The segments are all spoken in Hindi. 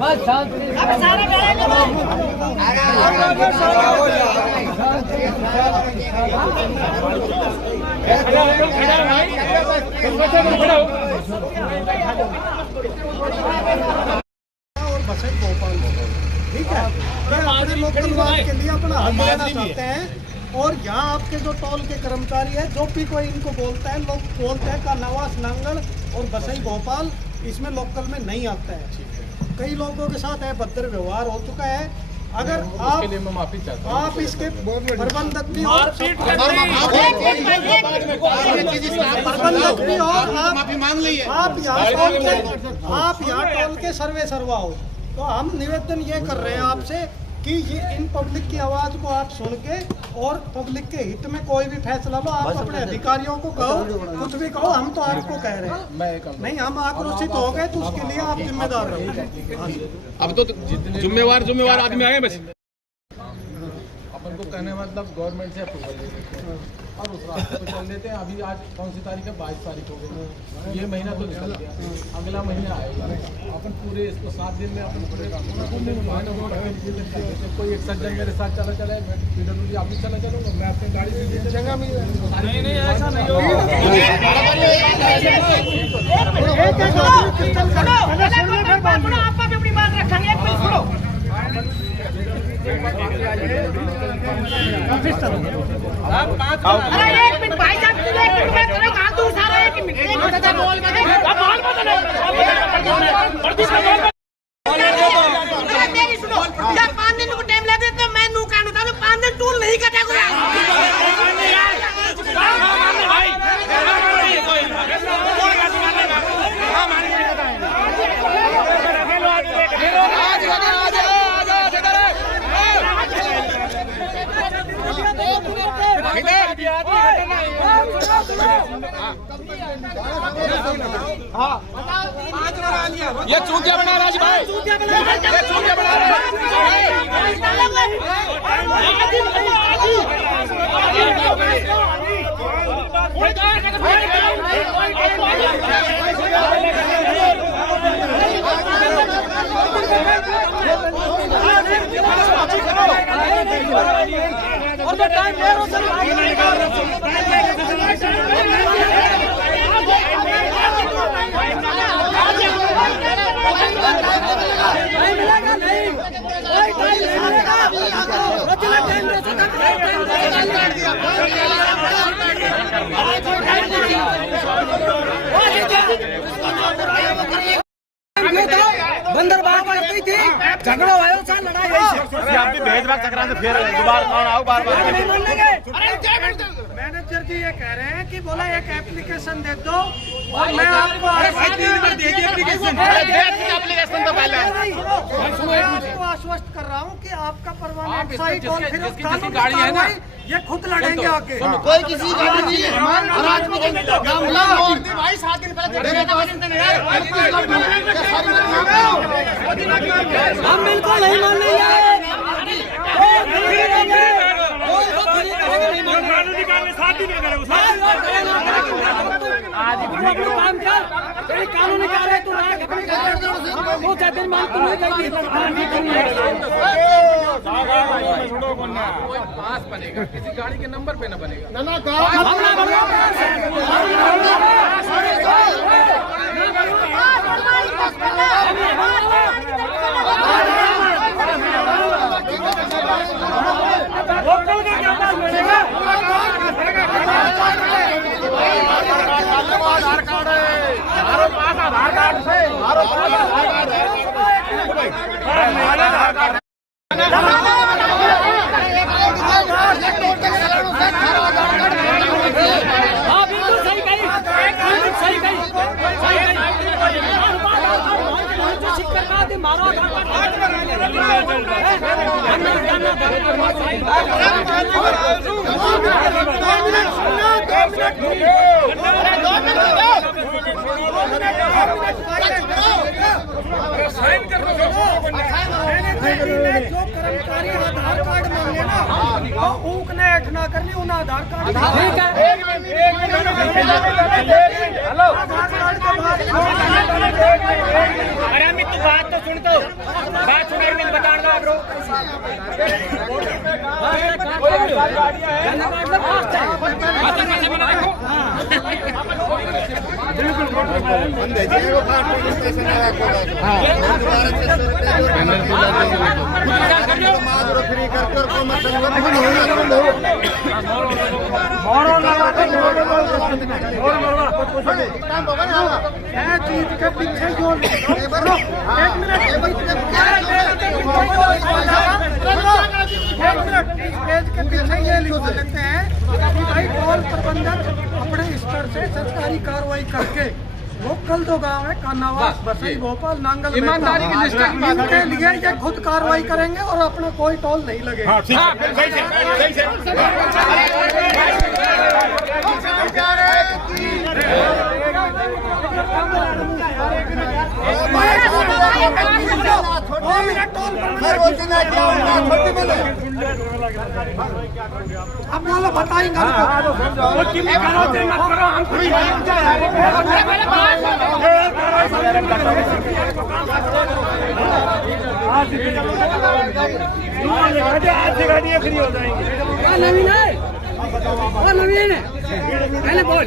बस शांत और बसई भोपाल, ठीक है। अपने लोकल वाद के लिए अपना हक लेना चाहते हैं। और यहाँ आपके जो टोल के कर्मचारी है, जो भी कोई इनको बोलता है, लोग बोलते हैं का नवास नांगल और बसई भोपाल इसमें लोकल में नहीं आता है। कई लोगों के साथ है भद्र व्यवहार हो चुका है। अगर आप इसके प्रबंधक भी हो, आप यहाँ टोल के सर्वे सर्वा हो, तो हम निवेदन ये कर रहे हैं आपसे कि ये इन पब्लिक की आवाज को आप सुन के और पब्लिक के हित में कोई भी फैसला लो। आप अपने अधिकारियों को कहो, कुछ भी कहो, हम तो आपको कह रहे हैं। नहीं, हम आक्रोशित हो गए तो उसके लिए आप जिम्मेदार रहो। अब तो जिम्मेवार आदमी आए बस। अपन को कहने मतलब गवर्नमेंट से अप्रूवल ले लेते हैं और उस रास्ते पे चल देते हैं। अभी आज कौन सी तारीख है? 22 तारीख हो गई। ये महीना तो निकल गया, अगला महीना आएगा। अपन पूरे इसको 7 दिन में अपन पूरे कोई एक सज्जन मेरे साथ चला PWD ऑफिस चला चलूँगा, मैं अपनी गाड़ी से जगह में नहीं, ऐसा नहीं होगा। ये चूतिया बना राज भाई, ये चूतिया बना बंदर बात करती थी, झगड़ा हुआ था, लड़ाई हुई। आप भी भेदभाव संक्रांत फिर दोबारा कौन आओ बार मैनेजर जी ये कह रहे हैं कि बोला एक एप्लीकेशन दे दो और मैं आपको आपको आश्वस्त कर रहा हूँ कि आपका परमानेंट साइट और फिर गाड़ी है ना, ये खुद लड़ेंगे आके। कोई किसी गाड़ी नहीं है, भाई 7 दिन पहले हम बिल्कुल नहीं मान कानूनी कार्य तू पास बनेगा, किसी गाड़ी के नंबर पे ना बनेगा। आधार कार्ड है, हमारे पास आधार कार्ड से जो सरकारी आधार कार्ड मांगे ना तो ऊक ने ऐठ ना करनी उन आधार कार्ड ठीक है हेलो आधार कार्ड के बाद अरे अमित तू बात तो सुन तो बात सुनाई मैं बता रहा ब्रो चीज के पीछे जो स्टेज के पीछे ये लिखवा लेते हैं कि भाई टोल प्रबंधक अपने स्तर से सरकारी कार्रवाई करके लोकल दो गांव है कानावास बसई भोपाल नांगल ईमानदारी की निष्ठा की बात इनके लिए ये खुद कार्रवाई करेंगे और अपना कोई टोल नहीं लगेगा। अब बोलो बताएंगे फ्री हो जाएंगे नवीन है और नवीन है पहले बोल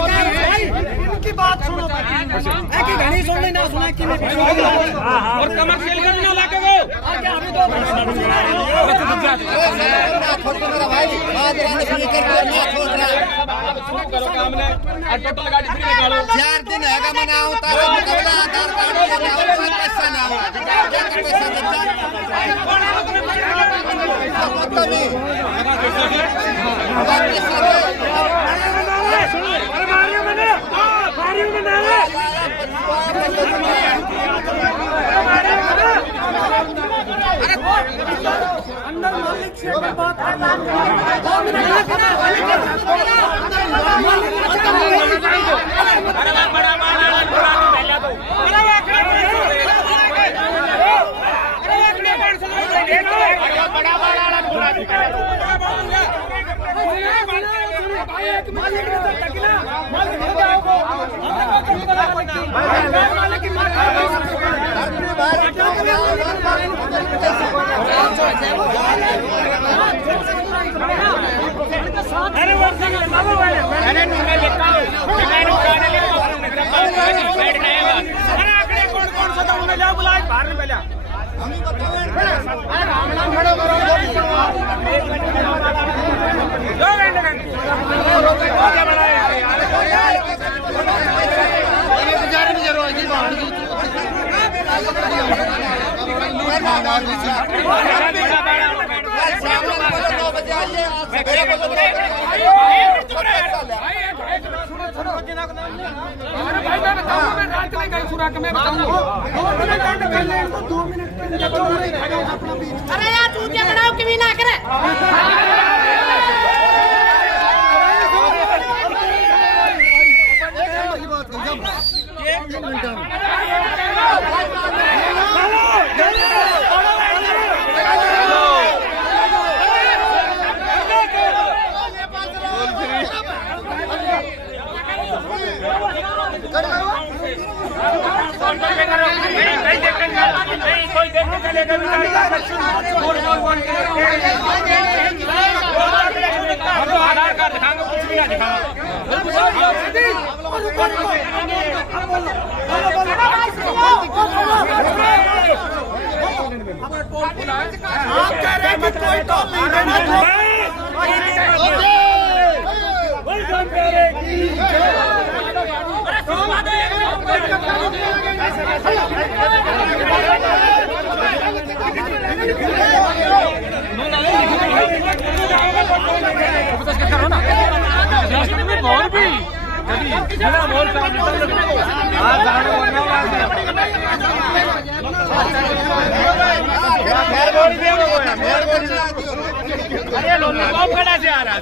इनकी बात सुनो घनी सुन लेना सुना कि और कमर्शियल का ना लाके वो करो काम ने टोटल गाड़ी फ्री निकालो 4 दिन हैगा मनाओ तारा मुकाबला आधार कार्ड लगाओ पैसा ना हो पैसा अंदर मालिक से बात अरे यार चूतिया बनाओ कि भी ना करे आधार कार्ड दिखाएंगे कुछ भी ना दिखाएंगे आप कह रहे हैं कि कोई टोल नहीं देना अरे लोग कॉप खड़ा से आ रहा है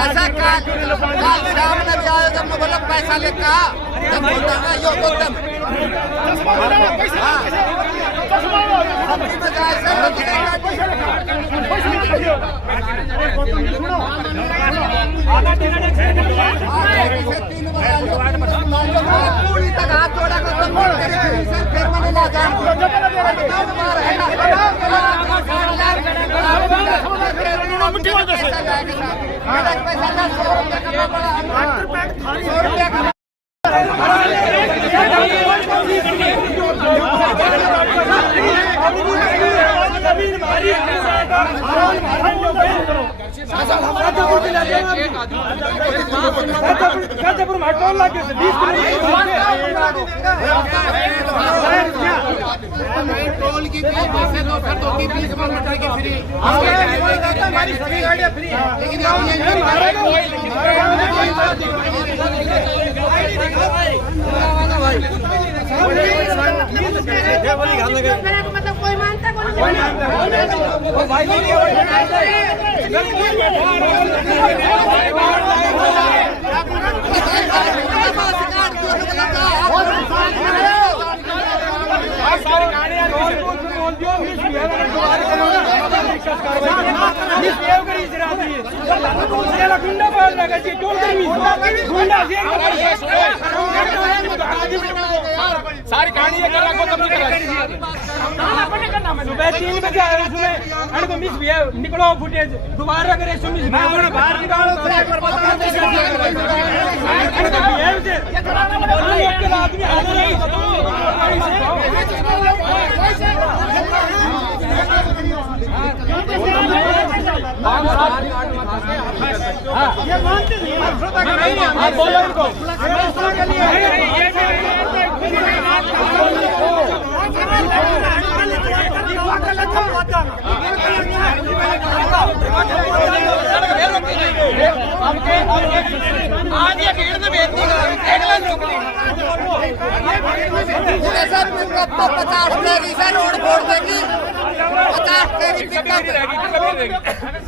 ऐसा शाम में भी आयो जब बोला पैसा लेका जब बोलता ना यो तो तब पूरी तक हाथ जोड़ा कर फिर मैंने ना जान टोल की पैसे दो फिर 20 किलोमीटर की फ्री हमारी सभी गाड़ियां फ्री है लेकिन मतलब कोई मानता सारी कहानी ये कर रखो तब सुबह 3 बजे आए सुबह अरे को मिस भी निकलो फुटेज दोबारा करे सुमिस बाहर निकालो ये मानते नहीं आप बोलो उनको आज ये भीड़ में बेइज्जती ऐसा 50 तेरी से रोड फोड़ देगी 50 तेरी पिकअप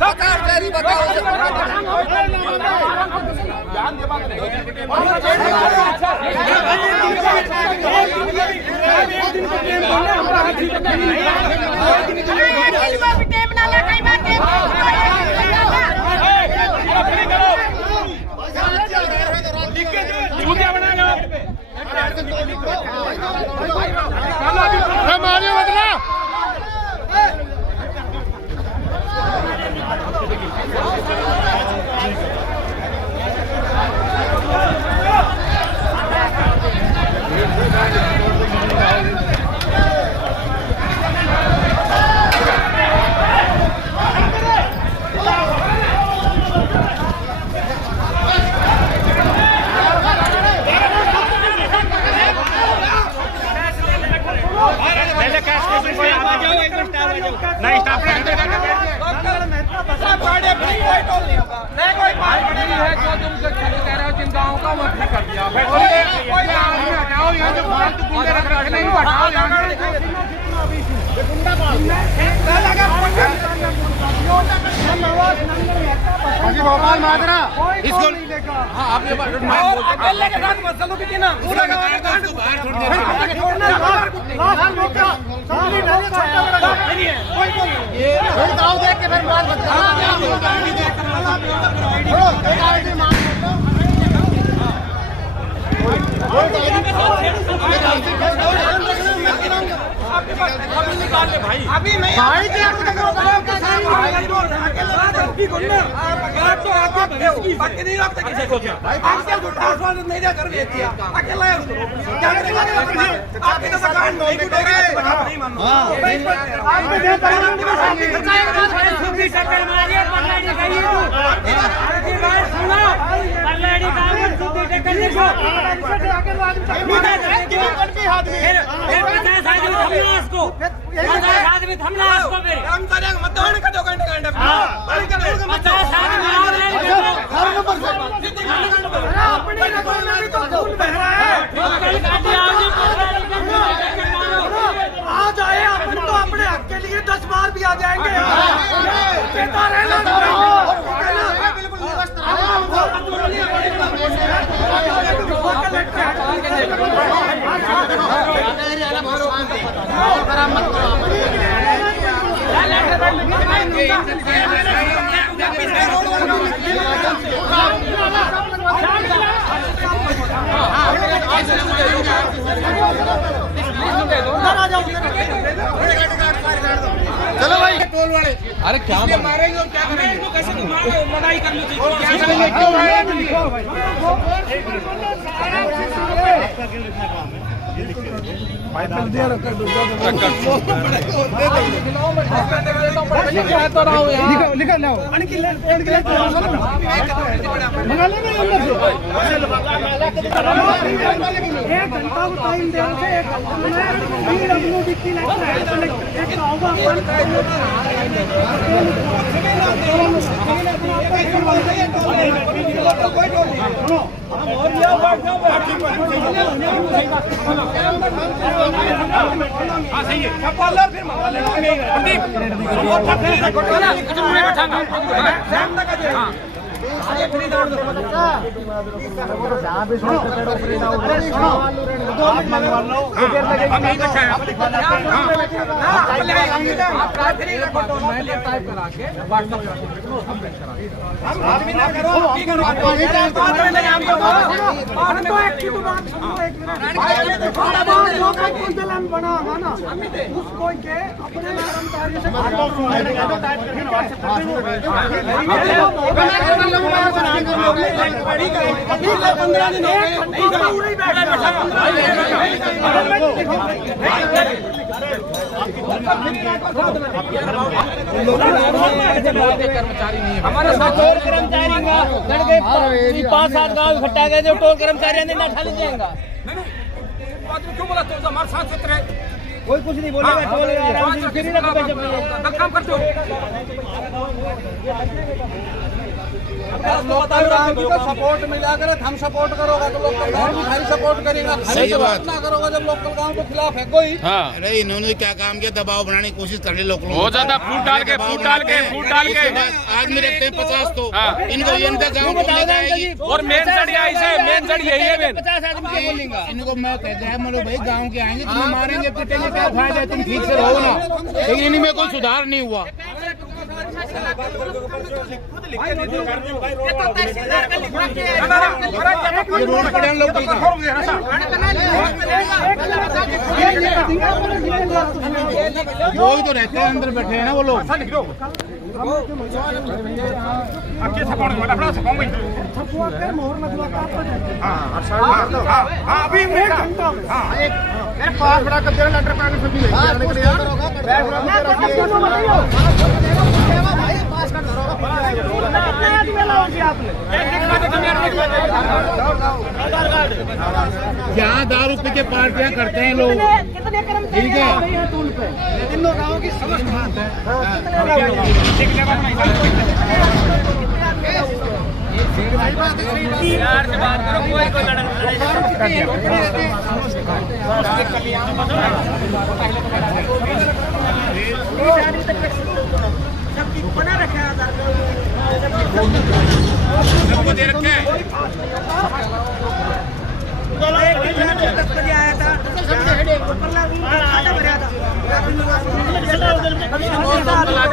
50 तेरी बताओ नहीं स्टाफ जिन गाँव का वो ठीक कर दिया हटाओ यहाँ जो फालतू गुंडे रख रहे नहीं हटाओ यहाँ माजरा इसको हाँ आप ये बात और अकेले के साथ मत चलो कि ना पूरा दाव देख के फिर बात अभी नहीं भाई बाकी नहीं रखता किसी को आपसे नहीं कर दिया अकेला है उसको क्या करेगा आपके तो दुकान नहीं टूटेगा नहीं मानो आज आए अपन तो अपने हक के लिए 10 बार भी आ जाएंगे चलो भाई टोल वाले अरे क्या मारेंगे और क्या करेंगे कैसे लड़ाई कर लो हाँ सही है पार्लर फिर मंगा लेना बना ना उसको के अपने कर्मचारी से हमारे साथ और कर्मचारी 5-7 गाँव इकट्ठा गए जो टोल कर्मचारी नहीं ना खाली जाएगा क्यों बोला तो हमारे साथ सूत्र है कोई कुछ नहीं बोलेगा टोल काम कर दो सपोर्ट मिला कर हम सपोर्ट करोगा तो लोकल गाँव भी खाली सपोर्ट करेगा खाली सपोर्ट ना करोगा जब लोकल गाँव के खिलाफ है कोई। अरे इन्होंने क्या काम किया, दबाव बनाने की कोशिश कर रहे लोग हो जाता फूट डाल के आज मेरे 50 तो इनको इनका गाँव और मेन सड़िया इसे मेन सड़ी यही है मेन 50 आदमी क्या बोलेंगे इनको मैं कहता है मतलब भाई गाँव के आएंगे तुम्हें मारेंगे पिटेंगे क्या फायदा है, तुम ठीक से रहो ना, लेकिन इनमें कोई सुधार नहीं हुआ। वो ही तो रहते हैं अंदर बैठे हैं ना वो लोग। पास बड़ा कर दे लेटर पैड से भी यहाँ दारू पी के पार्टियां करते हैं लोग, ठीक है। तीनों गाँव की यार से बात करो कोई लड़ाई बना रखा है सबको दे रखे हैं।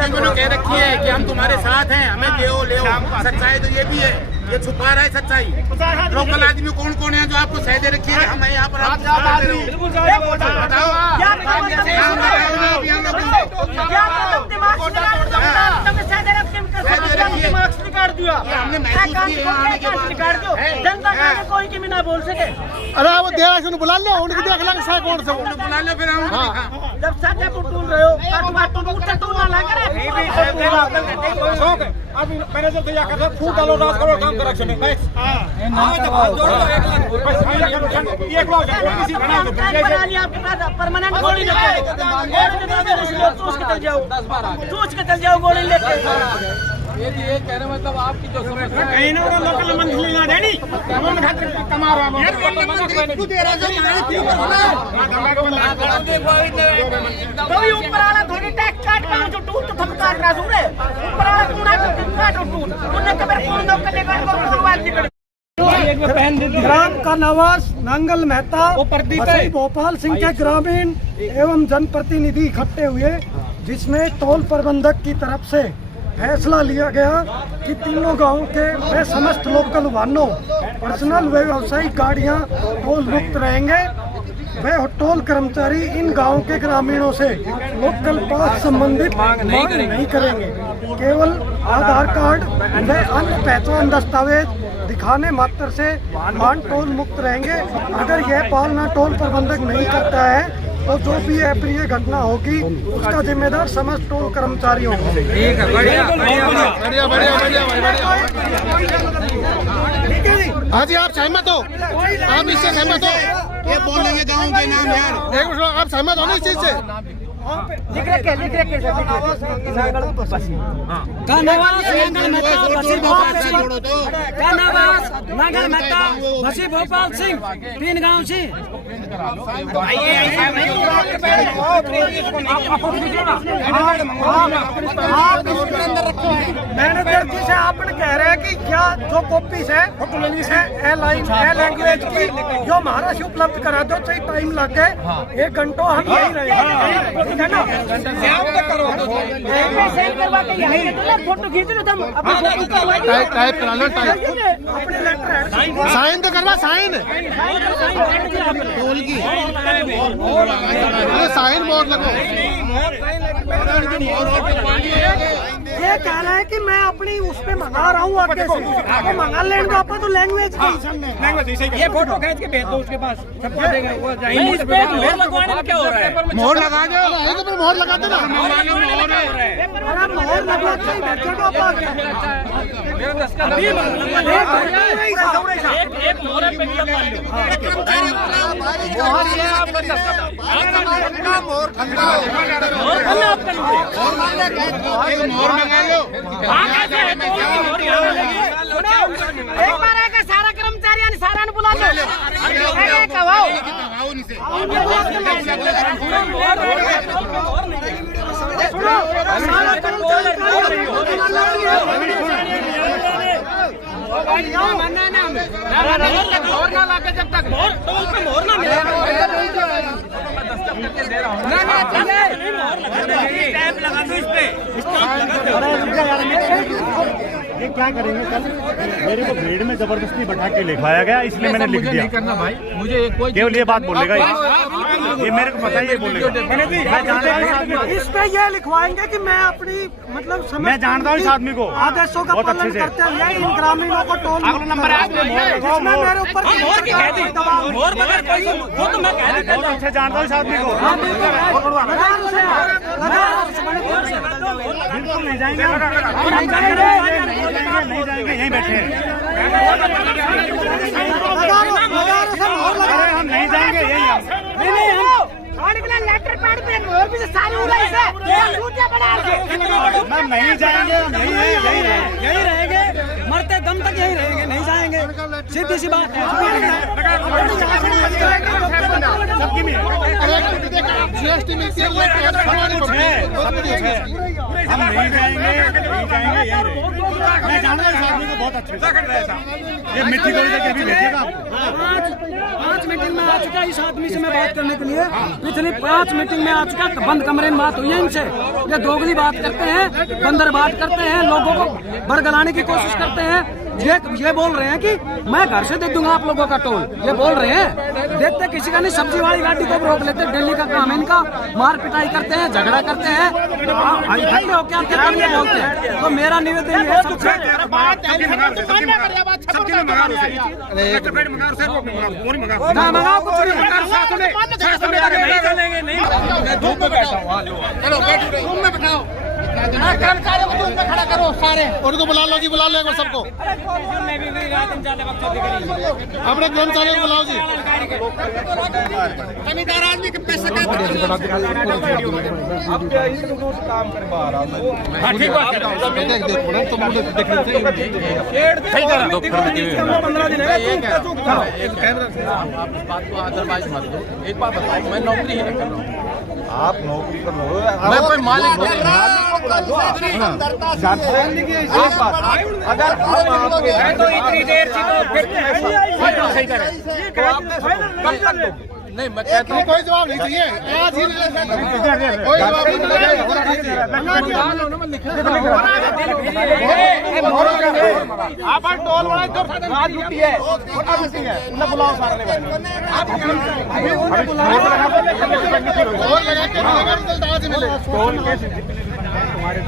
लोगों ने कह रखी है कि हम तुम्हारे साथ हैं, हमें ले सच्चाई तो ये भी है, ये छुपा रहा है सच्चाई। लोकल आदमी कौन कौन है जो आपको सह दे रखी है? हम यहाँ पर जनता का कोई की भी ना बोल सके। अरे वो देरा से बुला लो, उनकी देख लेंगे साहब कौन से बुला लो फिर हम। जब सत्य टूट रहे हो टूट ना लग रहा अभी मैनेजर तैयार कर रहा है, फूट डालो, रात करो, काम करो, चले बस। परमानेंट गोली लेके सोच के चल जाओ गोली लेके। ये कहने मतलब आपकी जो समस्या कहीं ना लोकल मंथली ना देनी हम खातिर कमा रहा है तो ऊपर वाला थोड़ी टैक्स काट का जो टूट तो थम काट रहा सुरे ऊपर वाला पूरा काट टूट उन्हें कबर फोन दो के लेकर बात निकल। ग्राम का नवास नांगल मेहता वसई भोपाल सिंह के ग्रामीण एवं जनप्रतिनिधि इकट्ठे हुए, जिसमें टोल प्रबंधक की तरफ से फैसला लिया गया कि तीनों गांव के वे समस्त लोकल वाहनों, पर्सनल व व्यावसायिक गाड़ियां टोल मुक्त रहेंगे। वे टोल कर्मचारी इन गांव के ग्रामीणों से लोकल पास संबंधित मांग नहीं करेंगे। केवल आधार कार्ड व अन्य पहचान दस्तावेज दिखाने मात्र से वाहन टोल मुक्त रहेंगे। अगर यह पालना टोल प्रबंधक नहीं करता है तो जो भी अप्रिय घटना होगी उसका जिम्मेदार समस्त टोल कर्मचारी होंगे। ठीक है, बढ़िया बढ़िया बढ़िया बढ़िया बढ़िया बढ़िया। हाँ जी, आप सहमत हो? आप इससे सहमत हो? ये बोलेंगे गाँव के नाम यार। एक मिनट, आप सहमत हो ना इस चीज से? लिख रखे नांगल मेहता वसी भोपाल सिंह 3 गांव से मैनेजर जी से आपने कह रहे हैं कि क्या जो कॉपीज है लैंग्वेज की जो महाराज उपलब्ध करा दो, चाहे टाइम लगे 1 घंटा हम यही रहेंगे, ठीक है ना? फोटो खींच लो तुम टाइप करा लो, टाइप अपने लेटर साइन तो करवा, साइन साइन बोर्ड लगो। ये कह रहा है कि मैं अपनी उस पे मंगा रहा हूँ आगे से, वो मंगा लेने दो, आप तो लैंग्वेज ये फोटो खींच के भेज दो उसके पास, सबको देगा वो जाएंगे। इस पे मोहर लगवाने में क्या हो रहा है? मोहर लगा दो, मोहर लगा दो ना, मोहर लगा एक बार आकर सारा कर्मचारी सारा ने बुला लो। जब तक टोल पे मोहर ना मिले लगा दो इस पे। ये क्या करेंगे? कल मेरे को भीड़ में जबरदस्ती बैठा के लिखवाया गया, इसलिए मैंने लिख दिया। नहीं करना भाई, मुझे कोई केवल ये बात बोलेगा, ये मेरे को पता है, ये बोलेगा। इस पे ये लिखवाएंगे कि मैं अपनी मतलब मैं जानता हूँ इस आदमी को आदेशों का बहुत अच्छे पालन से। करते हुए इन ग्रामीणों को टोल नंबर मेरे ऊपर वो तो मैं अच्छे जानता हूँ इस आदमी को। बिल्कुल नहीं जाएंगे, नहीं जाएंगे, यहीं बैठे हैं। हम नहीं जाएंगे, यहीं लेटर पैड पे मोहर भी सारी उड़ाई से छूटिया बना के हम नहीं जाएंगे, हम यहीं रहेंगे, मरते दम तक यही रहेंगे, नहीं जाएंगे, सीधी सी बात है। GST मिलती है, हम नहीं जाएंगे, यहीं रहेंगे। मैं जानता हूँ इस आदमी को बहुत अच्छे से। ये मिट्टी गोली देके अभी भेजिएगा आप। 5 मीटिंग में आ चुका इस आदमी से मैं बात करने के लिए। पिछली 5 मीटिंग में आ चुका, बंद कमरे में बात हुई है इनसे। ये दोगली बात करते हैं, बंदर बात करते हैं, लोगों को बरगलाने की कोशिश करते हैं। ये बोल रहे हैं कि मैं घर से दे दूंगा आप लोगों का टोल, ये बोल रहे हैं। देखते किसी का नहीं, सब्जी वाली गाड़ी को रोक लेते, दिल्ली का काम है इनका, मार पिटाई करते हैं, झगड़ा करते हैं, इकट्ठे होकर आते हैं, बोलते हैं। तो मेरा निवेदन ये है सबसे मंगाओ कुछ कर्मचारियों को धूप में खड़ा करो सारे। उनको बुला लो जी, बुला लो एक बार सबको। अपने कर्मचारियों को बुलाओ जी। जमींदार आदमी के पैसे का एक बात बताओ, मैं नौकरी ही नहीं कर रहा हूँ। आप नौकरी कर लो, मैं कोई मालिक अगर तो इतनी देर से तो फिर सही करें। नहीं, मैं कहता हूँ कोई जवाब नहीं चाहिए। कोई जवाब नहीं आप टोल वाला जो रात ड्यूटी है, छोटा मीटिंग है, उन्हें बुलाओ सारे ने।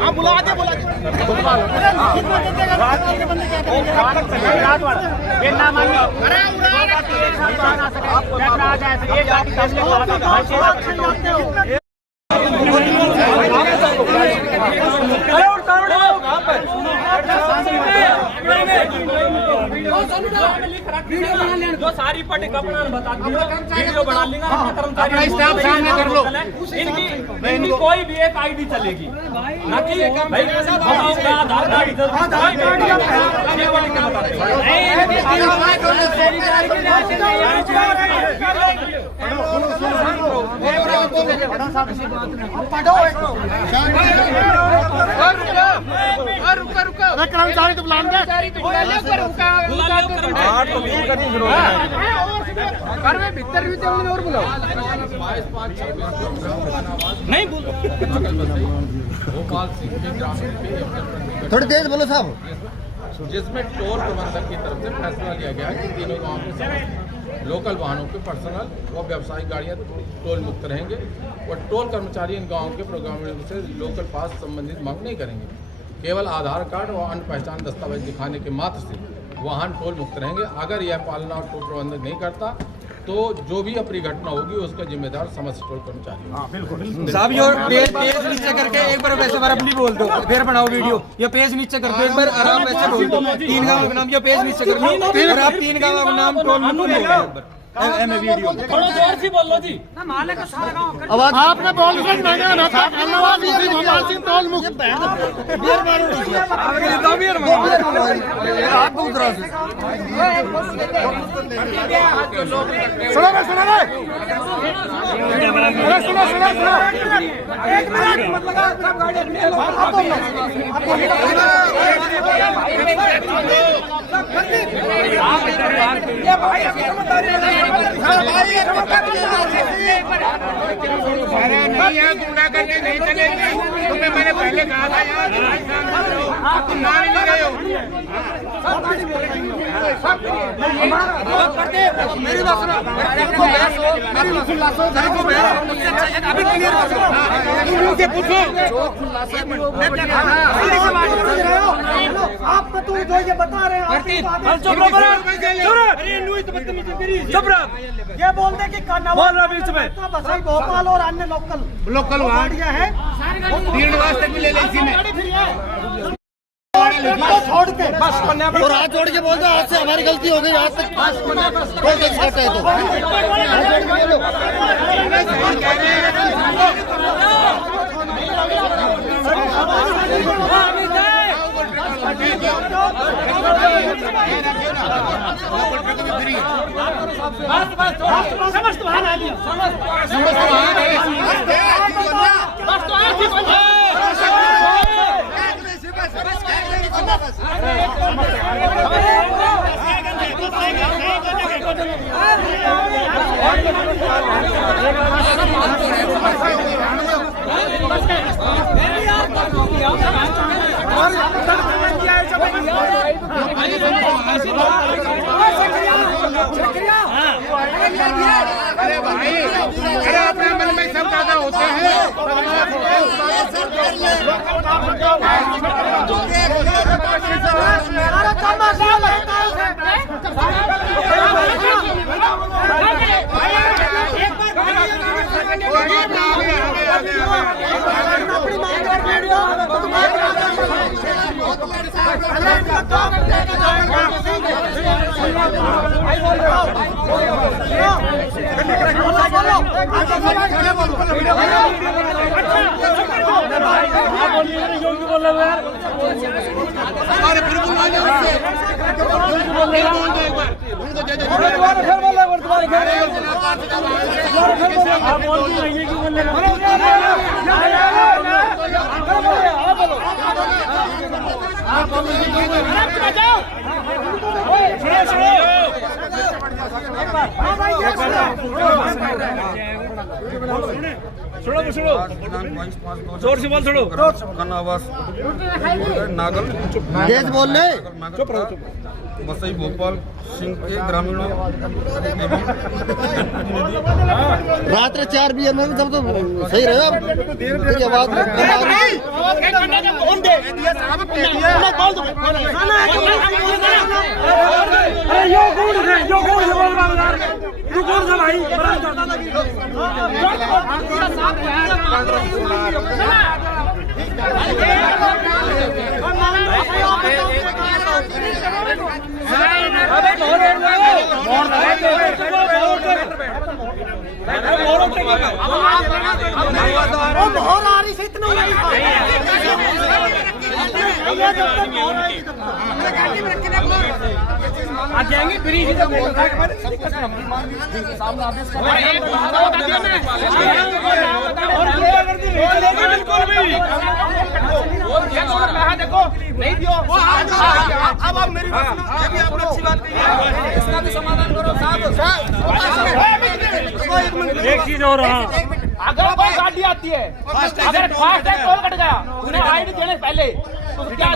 आप बुला दे, बुला दे। जो सारी पट कपड़ा बता वीडियो बना लेगा, कर्मचारी स्टाफ सामने कर लो। इनकी कोई भी एक आईडी चलेगी, ना कि भाई आधार कार्ड कर्मचारी तो बुला भीतर भी और बुलाओ नहीं बोलो। थोड़ी तेज बोलो साहब। जिसमें टोल प्रबंधक की तरफ से फैसला लिया गया कि तीनों गाँव के लोकल वाहनों के पर्सनल व व्यावसायिक गाड़ियां टोल मुक्त रहेंगे और टोल कर्मचारी इन गाँव के प्रोग्रामों से लोकल पास संबंधित मांग नहीं करेंगे। केवल आधार कार्ड और अन्य पहचान दस्तावेज दिखाने के मात्र से वाहन टोल मुक्त रहेंगे। अगर यह पालना और टोल प्रबंधक नहीं करता तो जो भी अपनी घटना होगी उसका जिम्मेदार समस्त टोल कर्मचारी। साहब ये पेज नीचे करके एक बार वैसे बार अपनी बोल दो, फिर बनाओ वीडियो। ये पेज नीचे करके एक बार आराम वैसे बोल दो, 3 गाँव का नाम, ये पेज नीचे कर लो और आप 3 गाँव का नाम टोल मुक्त बोलो एक बार। वीडियो थोड़ा जोर से बोलो जी। आवाज आपने बोल ना था टोल मुक्त। नहीं यहाँ गुंडा करने नहीं चलेंगे। तुम्हें मैंने पहले कहा था यार, तुम मान नहीं रहे हो। मेरी बात सुनो, अभी क्लियर पूछो। आप तो जो ये बता रहे हैं, ये बोल दे कि भोपाल और अन्य लोकल गाड़ियाँ हैं, छोड़ के बस और हाथ जोड़ के बोल दो आज से हमारी गलती हो गई, आज तक कोई देख सकता है तो अरे भाई, अरे अपने मन में सब ज्यादा होते हैं। जोर से बोल छोड़ो आवास नागल तेज बोल ले। बसई भोपाल सिंह के ग्रामीणों रात 4 बजे में सब तो सही रहेगा। तेरी आवाज आ जाएंगे फ्री देखो नहीं दियो। अब आप मेरी बात सुनो, ये भी आपने अच्छी बात कही है, इसका भी समाधान करो साहब। एक चीज और अगर कोई गाड़ी आती है, अगर फास्ट टैग टोल कट गया, उन्हें आईडी देने पहले तो क्या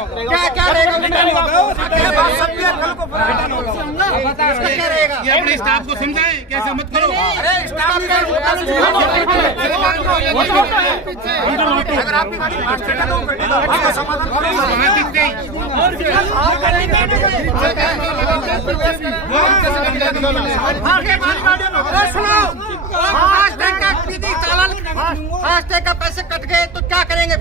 ये अपने स्टाफ को समझाएं, कैसे मत करो। अगर आपकी गाड़ी फास्ट है तो समाधान फास्टैग का पैसे कट गए तो क्या करेंगे?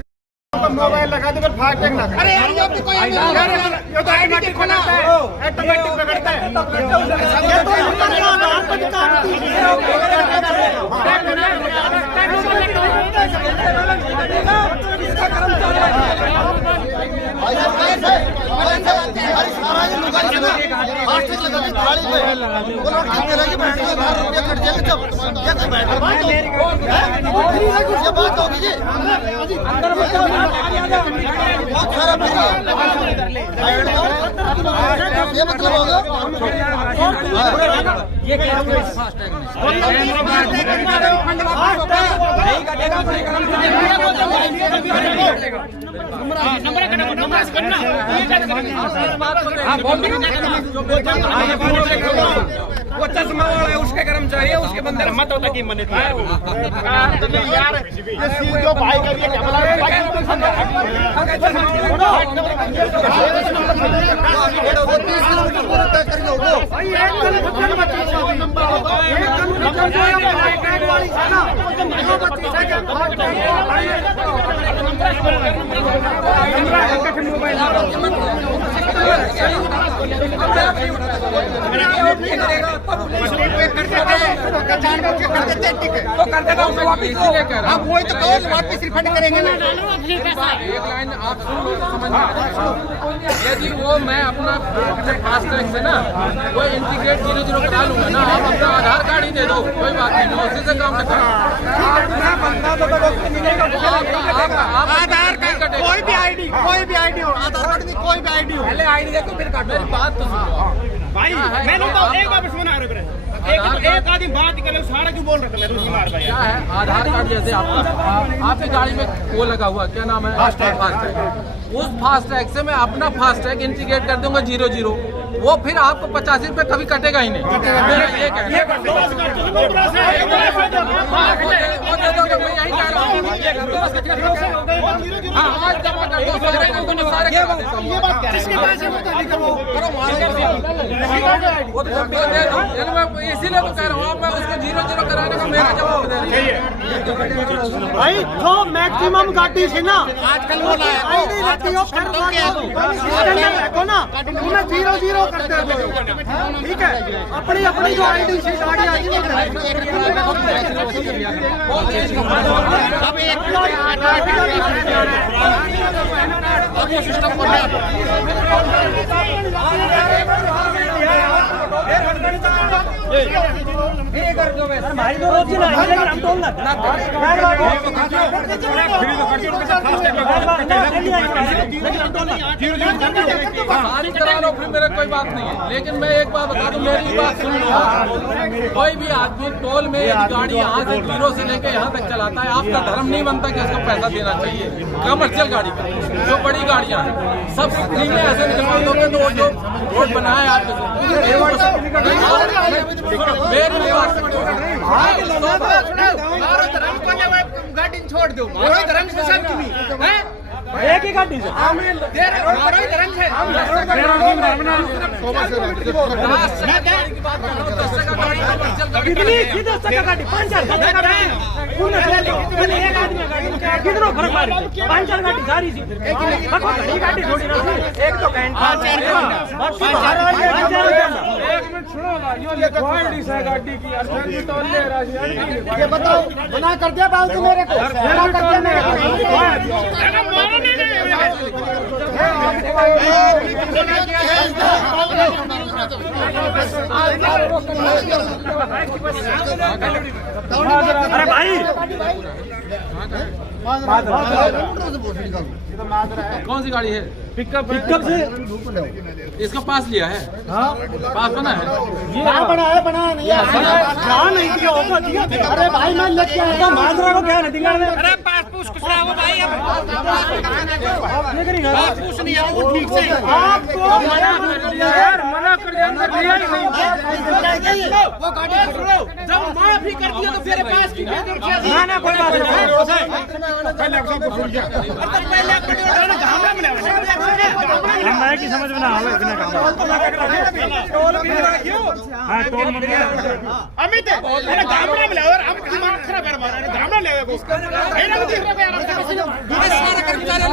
मोबाइल लगा दो फास्टैग ना। अरे यार ये तो कोई ये तो ऑटोमेटिक बनाता है, ऑटोमेटिक पकड़ता है। ये तो ये मतलब होगा ये क्या वो चश्मा वाला है, उसके कर्मचारी है, उसके बंदे मत होता कि मन जो भाई का ये कैमरा है भाई वापस रिफंड करेंगे ना। एक लाइन आप यदि वो मैं अपना फास्टैग से ना वो इंटीग्रेट 00 करा लूंगा ना, आप अपना आधार कार्ड ही दे दो, कोई बात नहीं, उसी से काम रखा। आधार कार्ड कोई भी आईडी हो, आधार कार्ड नहीं कोई भी पहले आईडी देखो फिर काटो। मेरी बात तो सुनो भाई, मैंने तो एक बार सुना रहे एक आदमी बात कर सारा क्यों बोल रहे थे? मैं सुना रहा क्या है आधार कार्ड जैसे आपकी गाड़ी में वो लगा हुआ क्या नाम है फास्टैग, उस फास्टैग से मैं अपना फास्टैग इंटीग्रेट कर दूंगा 00, वो फिर आपको 85 रुपये कभी कटेगा ही नहीं। मेरा ये कहना इसीलिए तो कह रहा हूँ मैं उसको 00 कराने का मेरा जवाब दे रही है भाई तो मैक्सिमम गाड़ी से ना आजकल आईडी रहती हो फिर देखो ना तुम्हें 00 करते हो, ठीक है? अपनी अपनी जो आईडी से गाड़ी आती भाई तो रोज ना लेकिन हम टोल ना सारी करा लो फिर मेरे कोई बात नहीं है, लेकिन मैं एक बात बता दूं, मेरी बात सुन लो। कोई भी आदमी टोल में एक गाड़ी यहाँ से 0 से लेके यहाँ तक चलाता है, आपका धर्म नहीं बनता कि उसको पैसा देना चाहिए। कमर्शियल गाड़ी का जो बड़ी गाड़ियाँ हैं सब फ्री में ऐसे निकलवा दोगे तो जो रोड बनाए आपके मेरी बात गाड़ी छोड़ दो, धर्म से सब की एक ही गाड़ी से कितनी किधर तक गाड़ी 5-4 कितनो फर्क मार 5-4 गाड़ी सारी सी बड़ी गाड़ी थोड़ी ना एक तो गाड़ी की ये बताओ बना कर दिया बाल मेरे अरे भाई कौन सी गाड़ी है? पिकअप से इसका पास लिया है? हाँ पास बना है, बना नहीं दिया होगा दिया। अरे भाई मैं लेके आया माजरा को क्या नहीं दिया। अरे पास पूछ कुछ रहा हो भाई, अब पास पूछ नहीं है वो ठीक से आपको मना कर वो गाड़ी छोड़ो, जब माफी कर दिया तो फिर पास की ना कोई बात नहीं की समझ में ना आवे बिना काम टोल भी रखियो। हां टोल मत अमित अरे गामड़ा में ले और अब दिमाग खराब कर मारा गामड़ा ले को है ना दिख रहा है यार सारा कर्मचारी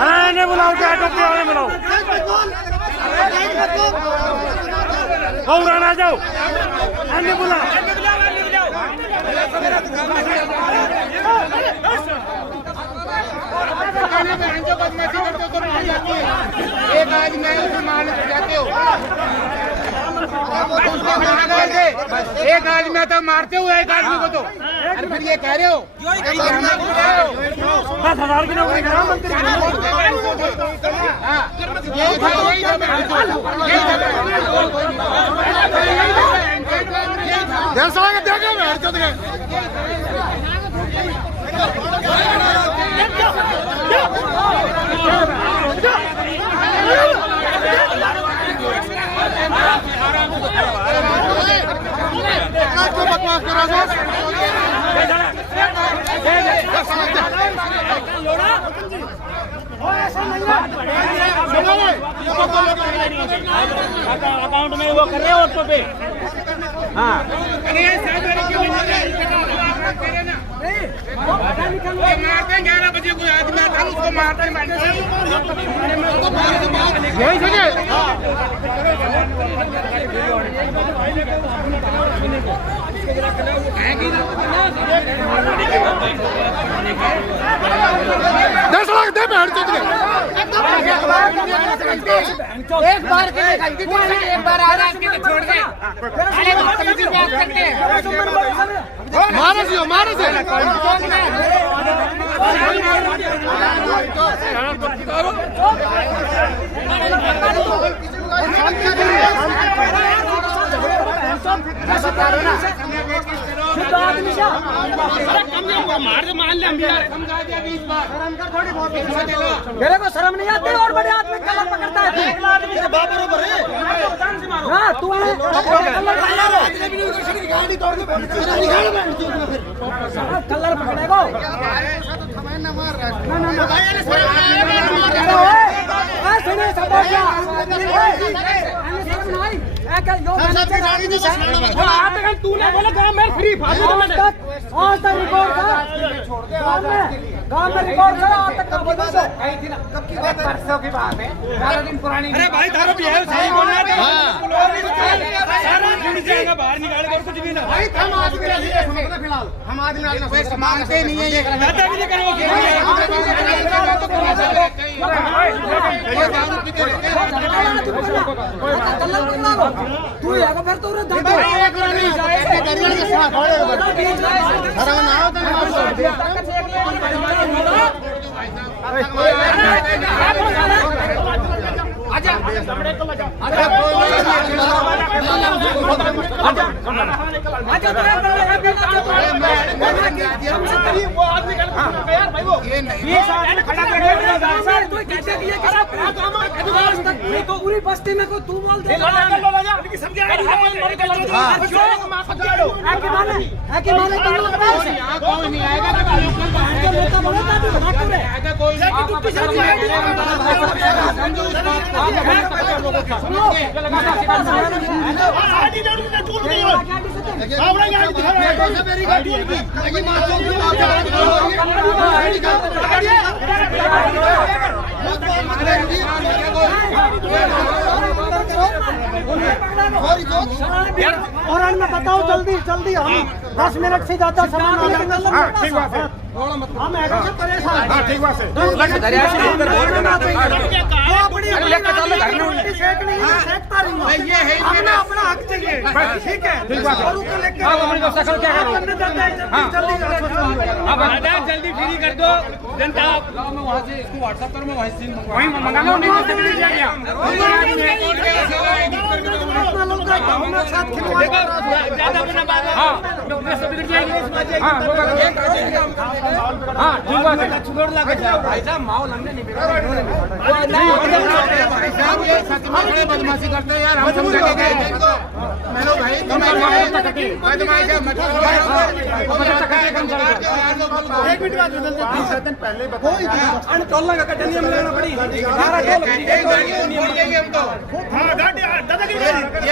हां ने बुलाओ क्या टोपी वाले बुलाओ और आ जाओ आने बुलाओ एक आज मैं मान जाते हो एक आदमी तो मारते हुए एक आदमी को तो अरे फिर ये कह रहे हो 10,000 की नौकरी करा मंत्री अकाउंट में वो कर रहे हो ऑटो पे। हाँ मारते 11 बजे कोई आदमी आता है उसको मारते यही समझे एक बार के एक बार आ रहा है छोड़ दे मारे से मेरे को शर्म नहीं आती और बड़े आदमी कलर पकड़ता है तू कलर पकड़ेगा तूने बोला गाँव में फ्री आज तक रिकॉर्ड था गाँव में रिकॉर्ड था आज तक कब की परसों की बात है 12 दिन पुरानी। अरे भाई दारू भी है सही बोलना है जाएगा बाहर निकाल कर कुछ भी ना भाई हम आज के लिए फिलहाल हम आज मानते नहीं है ये दादा भी करेंगे तू यार फिर तो तो पूरी बस्ती में को तू बोल दे और मैं बताओ जल्दी जल्दी हम 10 मिनट से ज्यादा सामान हम ऐसे परेशान ठीक बात है अपना हक चाहिए ठीक है जल्दी फ्री कर दो जनता मैं वहाँ से इसको व्हाट्सएप करूँ मैं वहीं मंगा लो बदमाशी करते हो यार हम एक मिनट बाद पहले टोलना का नियम लेना पड़ी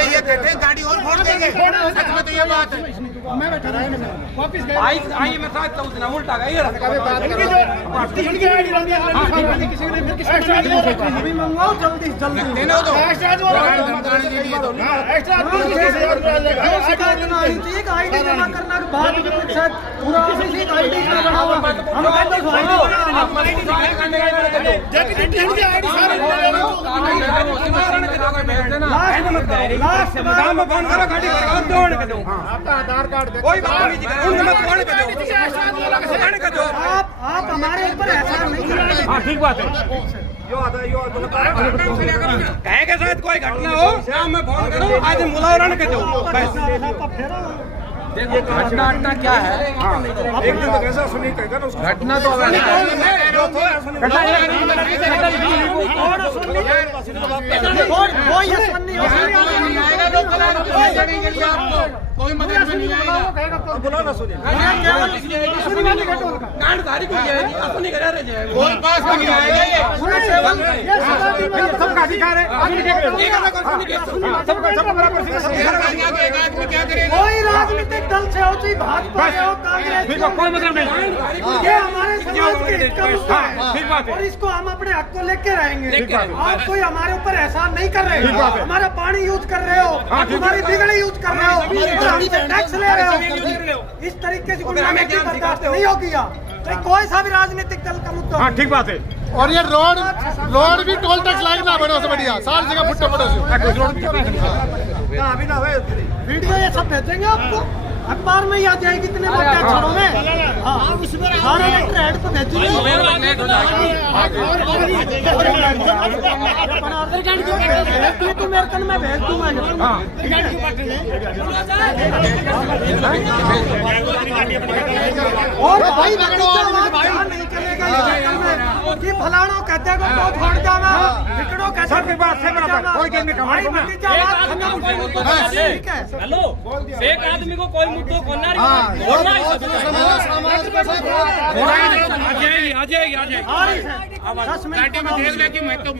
ये कहते हैं गाड़ी और फोड़ देंगे सच में तो ये बात है मैं बैठा वापिस आई मैं साथ उस दिन उल्टा गई मंगवाओ जल्दी जल्दी आईडी जमा करना के बाद शायद पूरा आईडी आधार कार्ड कोई बात नहीं आप हमारे ऊपर एहसान नहीं कर रहे। हाँ ठीक बात है कहे के साथ कोई घटना हो शाम में फोन करो आज मुलावरण के दो घटना क्या है एक दिन तो कैसा सुनी कहेगा ना उसको घटना तो कोई मदद नहीं आएगा बुलाना सुनिए अपनी घर कोई पास नहीं आएगा ये सबका अधिकार है क्या करेगा कोई राजनीतिक दल से हो चाहे भाजपा हो कांग्रेस कोई मतलब नहीं ये हमारे समाज के हित का मुद्दा है और इसको हम अपने हक को लेके रहेंगे। आप कोई हमारे ऊपर एहसान नहीं कर रहे हो, हमारा पानी यूज कर रहे हो, हमारी बिजली यूज कर रहे हो, हमसे टैक्स ले रहे हो, इस तरीके से बर्दाश्त नहीं होगी। कोई सा भी राजनीतिक दल का मुद्दा। हाँ ठीक बात है। और ये रोड भी टोल टैक्स लागना बनो से बढ़िया साल जगह फुट्टो पड़ो वीडियो ये सब भेजेंगे आपको, अखबार में ही आ जाएगी कितने टैक्स में। हाँ, सारे लेटर हेड पे भेजेंगे। तू मेरे कन मैं भेज दूंगा। और भाई नहीं चलेगा कि फलानो कहते को तो छोड़ जाना, विकड़ो कहते सबके बात से बराबर कोई के नहीं कमाई ना। हेलो, एक आदमी को कोई मुद्दों को ना आ जाएगी। में देख ले कि मैं तो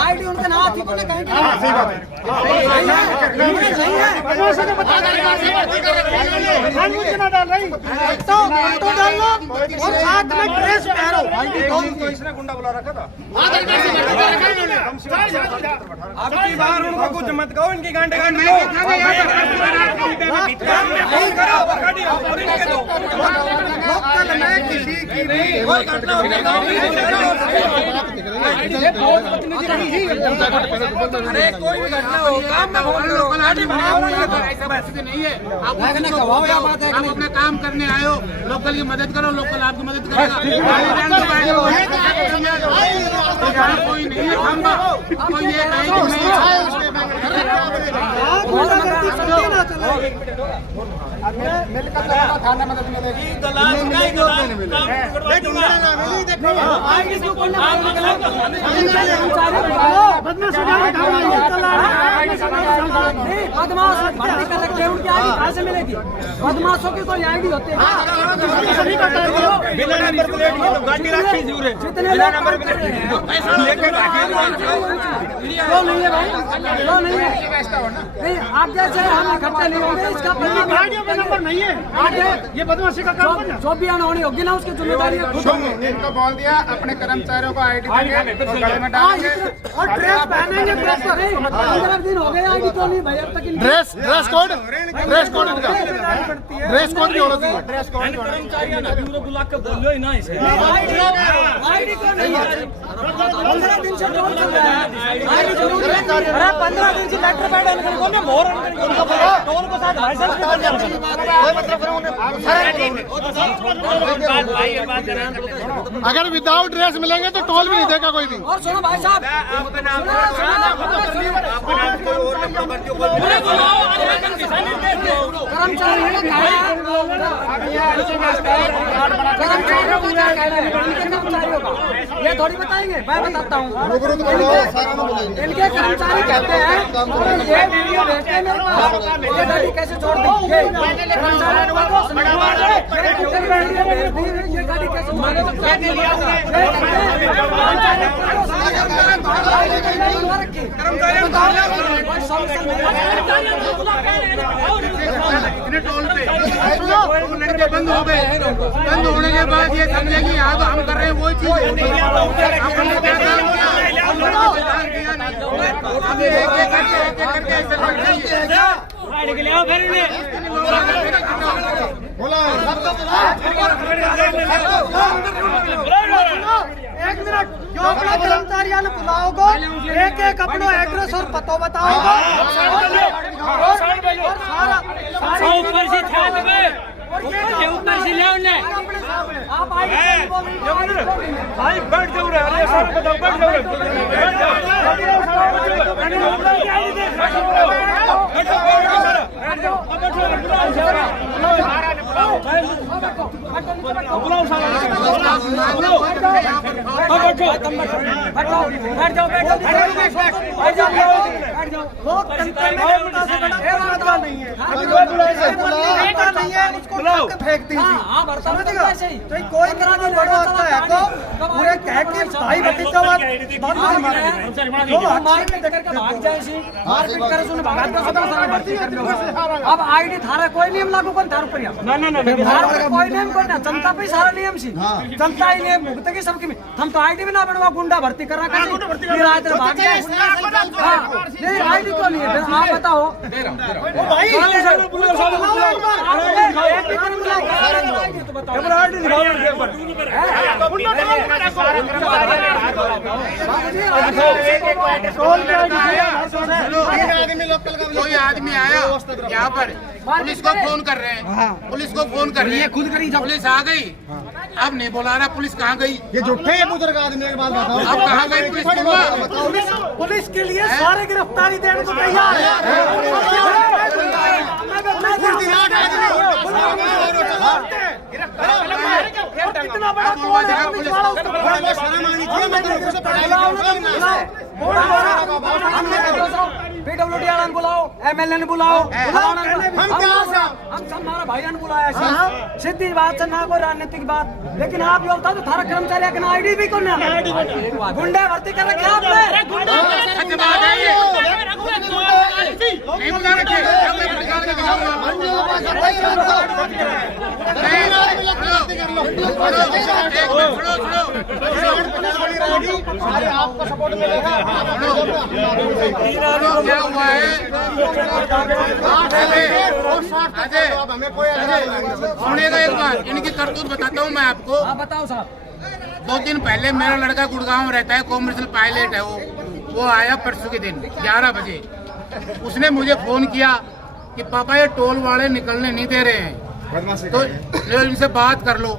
आईडी उनका नाम थी तो कहीं तो डाल लो और साथ में ड्रेस पहनो। इसने गुंडा बुला रखा था। आपकी बार उनको कुछ मत कहो, इनकी गांडे गांडे लोकल में किसी की भी कोई घटना हो अरे कोई भी घटना हो काम में बोल लो, ऐसा वैसे नहीं है। आप अपना काम करने आए हो, लोकल की मदद करो, लोकल आपकी मदद करेगा। कोई नहीं है खंबा, कोई ये नहीं थाना मदद मिलेगी। बदमाशों की कोई आईडी होती है बिना नंबर प्लेट की तो गाड़ी रखी जरूर है। बिना नंबर प्लेट क्यों नहीं है भाई, क्यों नहीं है? नहीं आप जैसे हम इकट्ठे नहीं होंगे, इसका गाड़ियों में नंबर नहीं है। ये बदमाशी का काम है। जो भी होनी होगी ना उसकी जिम्मेदारी है। इनको बोल दिया अपने कर्मचारियों को आईडी देंगे तो गले में डालेंगे और ड्रेस पहनेंगे। 15 दिन हो गए आईडी तो नहीं भाई अब तक। ड्रेस कोड इनका ड्रेस कोड की औरत है। कर्मचारी ना पूरा बुला के बोल लो ना इसे। आईडी तो नहीं है, 15 दिन से टोल चल रहा है। आईडी जरूर है। अरे 15 दिन से लेटर पैड इनके को ना मोहर टोल को साथ लाइसेंस भी बन जाना। अगर विदाउट ड्रेस मिलेंगे तो टोल भी नहीं देगा कोई भी। और सुनो भाई साहब, कर्मचारी है क्या है? कर्मचारियों का क्या कहना है? कर्मचारियों का ये थोड़ी बताएंगे, मैं बताता हूँ। इनके कर्मचारी कहते हैं ये वीडियो भेजते हैं मेरे पास, ये गाड़ी कैसे छोड़ दी? ये गाड़ी कैसे इतने टोल पे बंद हो गए। बंद होने के बाद ये समझे कि यहाँ तो हम कर रहे हैं वही चीज। एक मिनट, जो अपना कर्मचारियों ने बुलाओगे, एक अपना एड्रेस और पता बताओगे और सारा ऊपर से ऊपर से ले आप भाई बैठ जाओ रे, अरे सर बताओ बैठ जाओ रे। फेंक दीजिए। तो कोई बड़ा होता है तो पूरे कह के भाई भतीजावाद जो मार पीट करके भाग जाए सी मार पीट कर सुन भागा तो सब सारा भर्ती कर लो। अब आईडी थारा कोई नियम लागू कर थार पर ना कोई नियम करना जनता पे सारा नियम सी जनता ही नियम भुगत की सबकी हम तो आईडी भी ना बनवा गुंडा भर्ती कर रखा फिर आए तो भाग जाए। नहीं आईडी तो नहीं है, आप बताओ भाई कोई आदमी आया यहाँ पर पुलिस को फोन कर रहे हैं, पुलिस को फोन कर रहे हैं, खुद करी पुलिस आ गई। अब नहीं बुला रहा पुलिस कहाँ गई? ये झूठे है बुजुर्ग आदमी की बात बताओ। अब कहाँ गई पुलिस? पुलिस के लिए सारे गिरफ्तारी देने को तैयार है। कितना बड़ा PWD वाला बुलाओ, MLA ने बुलाओ, हम सब हमारा भाईजान बुलाया। सीधी बात से ना कोई राजनीतिक बात, लेकिन आप ये बताओ तो थारा कर्मचारी का आईडी भी कौन है? गुंडा भर्ती कर रखे आपने। आपको सपोर्ट मिलेगा। क्या हुआ है? सुनिएगा एक बार, इनकी करतूत बताता हूँ मैं आपको। बताओ साहब। 2 दिन पहले मेरा लड़का गुड़गांव रहता है, कॉमर्शियल पायलट है वो आया परसों के दिन 11 बजे। उसने मुझे फोन किया कि पापा ये टोल वाले निकलने नहीं दे रहे हैं, तो इनसे बात कर लो।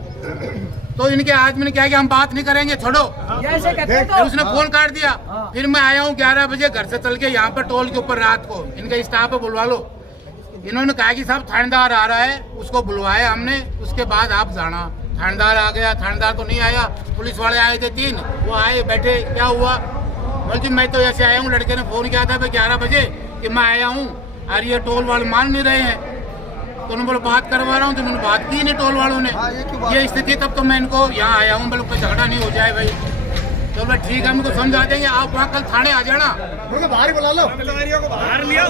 तो इनके आदमी ने क्या कि हम बात नहीं करेंगे, छोड़ो। फिर उसने फोन काट दिया। फिर मैं आया हूँ 11 बजे घर से चल के यहाँ पर टोल के ऊपर रात को, इनका स्टाफ बुलवा लो। इन्होंने कहा कि साहब थानेदार आ रहा है, उसको बुलवाया हमने। उसके बाद आप जाना, थानेदार आ गया। थानेदार तो नहीं आया, पुलिस वाले आए थे 3, वो आए बैठे। क्या हुआ? बोलती मैं तो ऐसे आया हूँ, लड़के ने फोन किया था 11 बजे कि मैं आया हूँ और ये टोल वाले मान नहीं रहे हैं। तो उन्होंने बोला बात करवा रहा हूँ, तो उन्होंने बात की नहीं टोल वालों ने। ये स्थिति तब तो मैं इनको यहाँ आया हूँ, बोले कोई झगड़ा नहीं हो जाए भाई। तो बोले ठीक है, हमको समझा देंगे, आप वहाँ कल थाने आ जाना। बाहर बुला लो, बाहर लिया,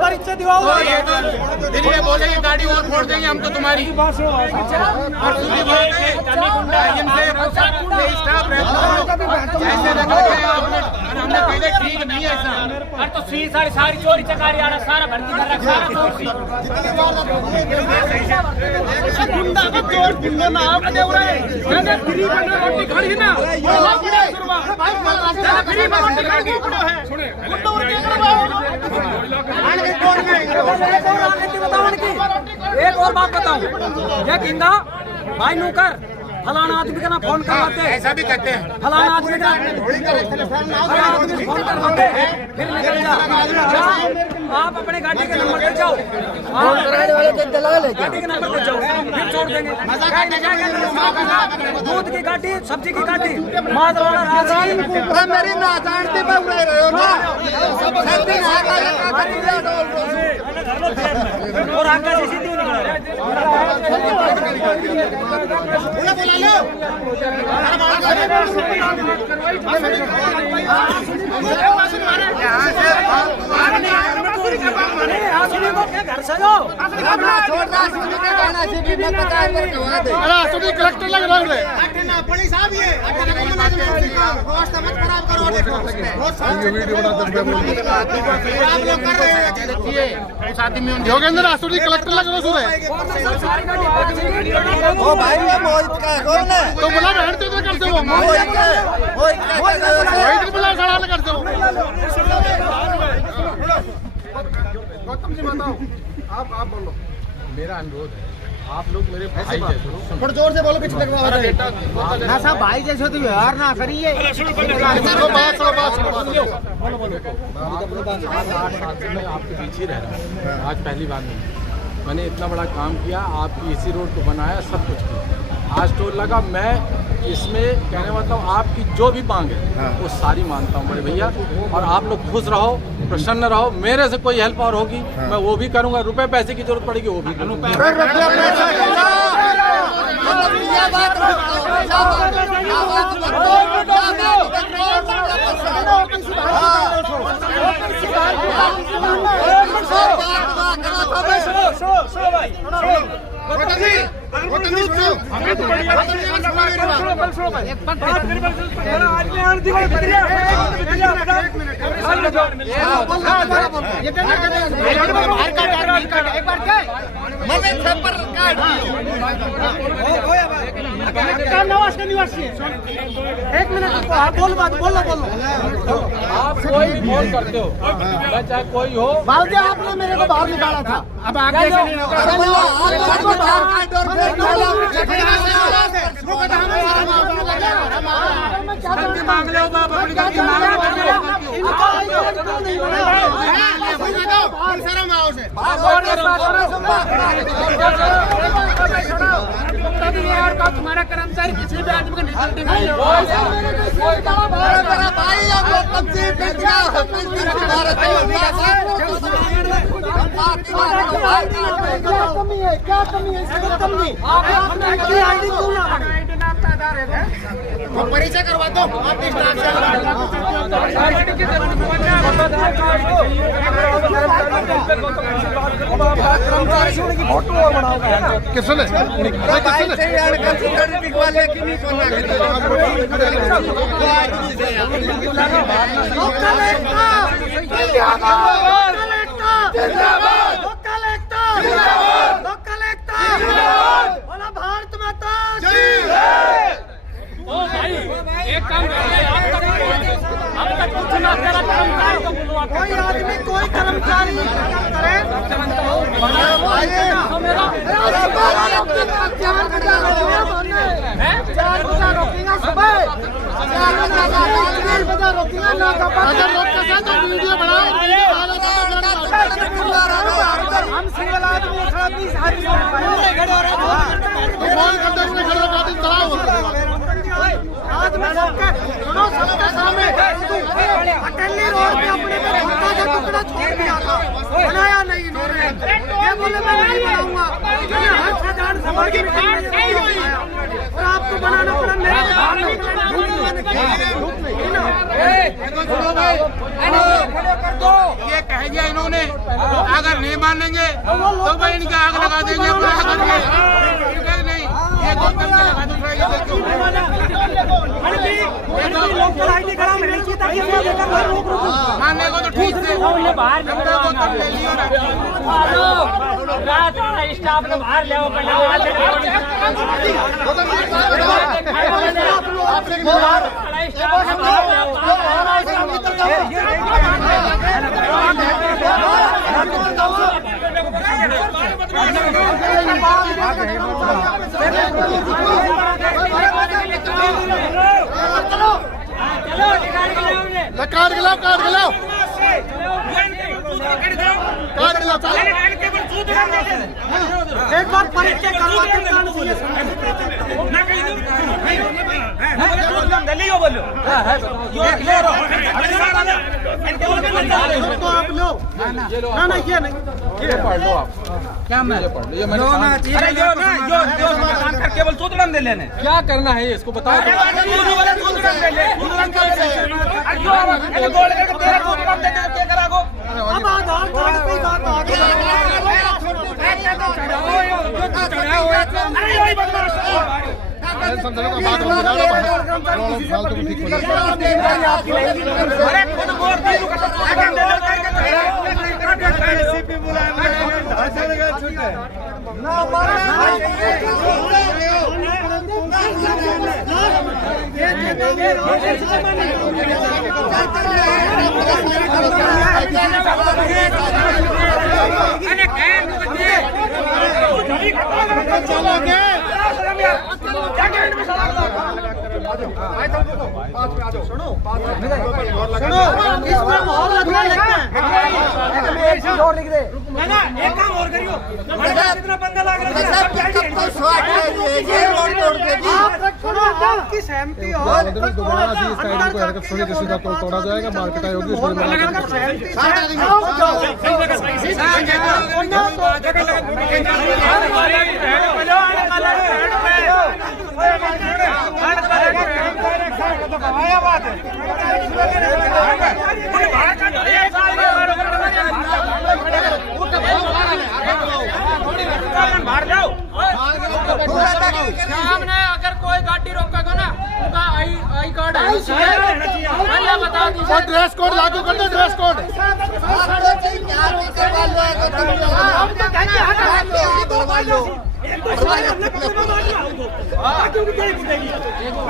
परिचय दिवाओ। ये तो दिल्ली में बोलेंगे गाड़ी और फोड़ देंगे हम तो तुम्हारी। हमने पहले ठीक नहीं है ऐसा। अरे तो सारी चोरी चकारी आना सारा भर्ती कर रखा है। गुंडा का चोर गुंडा ना आप दे रहे हैं, फ्री बन रोटी खड़ी ना फ्री में रोटी खड़ी है। सुने एक और बात बताऊं, ये किंदा भाई नौकर फलाना आदमी का ना फोन करवाते हैं, ऐसा भी कहते हैं। फलाना आदमी का फोन करवाते हैं, फिर निकल जाओ। आप अपने गाड़ी के नंबर पे जाओ, गाड़ी के नंबर पे जाओ, फिर छोड़ देंगे। दूध की गाड़ी, सब्जी की गाड़ी, मादवाड़ा मेरी ना जानते पे उड़े रहे हो ना। और आगे से सीधी निकल घर से जाओ। कलेक्टर लग रहा है। योगेंद्र आसुरी कलेक्टर लग रहा है। तो बोला बैठते तो करते हो, बोला सड़ा करते हो। गौतम जी बताओ, आप बोलो। मेरा अनुरोध है, आप लोग मेरे भाई जैसे हो, थोड़ा जोर से बोलो, पीछे लगवा रहा है। ना साहब भाई जैसे तो व्यवहार ना करिए। आज 8 साल से मैं आपके पीछे रह रहा हूँ, आज पहली बार नहीं। मैंने इतना बड़ा काम किया, आपकी इसी रोड को बनाया, सब कुछ किया। आज टोल लगा, मैं इसमें कहने वाला हूँ आपकी जो भी मांग है वो सारी मानता हूँ बड़े भैया। और आप लोग खुश रहो, प्रसन्न रहो। मेरे से कोई हेल्प और होगी मैं वो भी करूँगा, रुपए पैसे की जरूरत पड़ेगी वो भी करूँगा। एक मिनट बोलो बोलो आप कोई फोन करते हो चाहे कोई हो, आपने मेरे को बाहर निकाला था। अब आगे से नहीं होगा। मांग लो तुम्हारा कर्मचारी किसी भी आदमी का निकलते नहीं क्या कमी है इसमें कमी परिचय करवा दो आपके स्टाफ किसने भारत माता एक काम अब तक कुछ ना करा कर्मचारी को बुलवा कोई आदमी कोई कर्मचारी करे रोकेगा सुबह वीडियो बनाओ हम सिंगल आदमी आज मैं सुनो सबके सामने अटेली रोड पे अपने पे छोटा सा टुकड़ा छोड़ दिया था, बनाया नहीं इन्होंने। ये बोले मैं नहीं बनाऊंगा, मैंने हर साधारण समाज के और आपको बनाना पड़ा मेरे ये कह दिया इन्होंने, अगर नहीं मानेंगे तो भाई इनका आग लगा देंगे। नहीं ये गौतम ने लगा दूसरा ये देखो मानने को तो ठीक से रात स्टाफ ने बाहर ले काट गिलाओ एक बार परिचय करवा के बोलो आप लो ना ये नहीं ये पढ़ लो आप। क्या मैं पढ़ लो, ये मैंने केवल सूत्रम दे लेने क्या करना है इसको बताओ। अब आधार कार्ड पे बात आ गई। सुनो इसमें माहौल लगने लगता है। लिख दे ना एक काम और करियो कितना बंदा लग रहा है आपकी सहमति हो तोड़ा जाएगा मार्केट आयोगी और ड्रेस कोड लागू कर दो, ड्रेस कोड।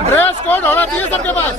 ड्रेस कोड होना चाहिए सबके पास।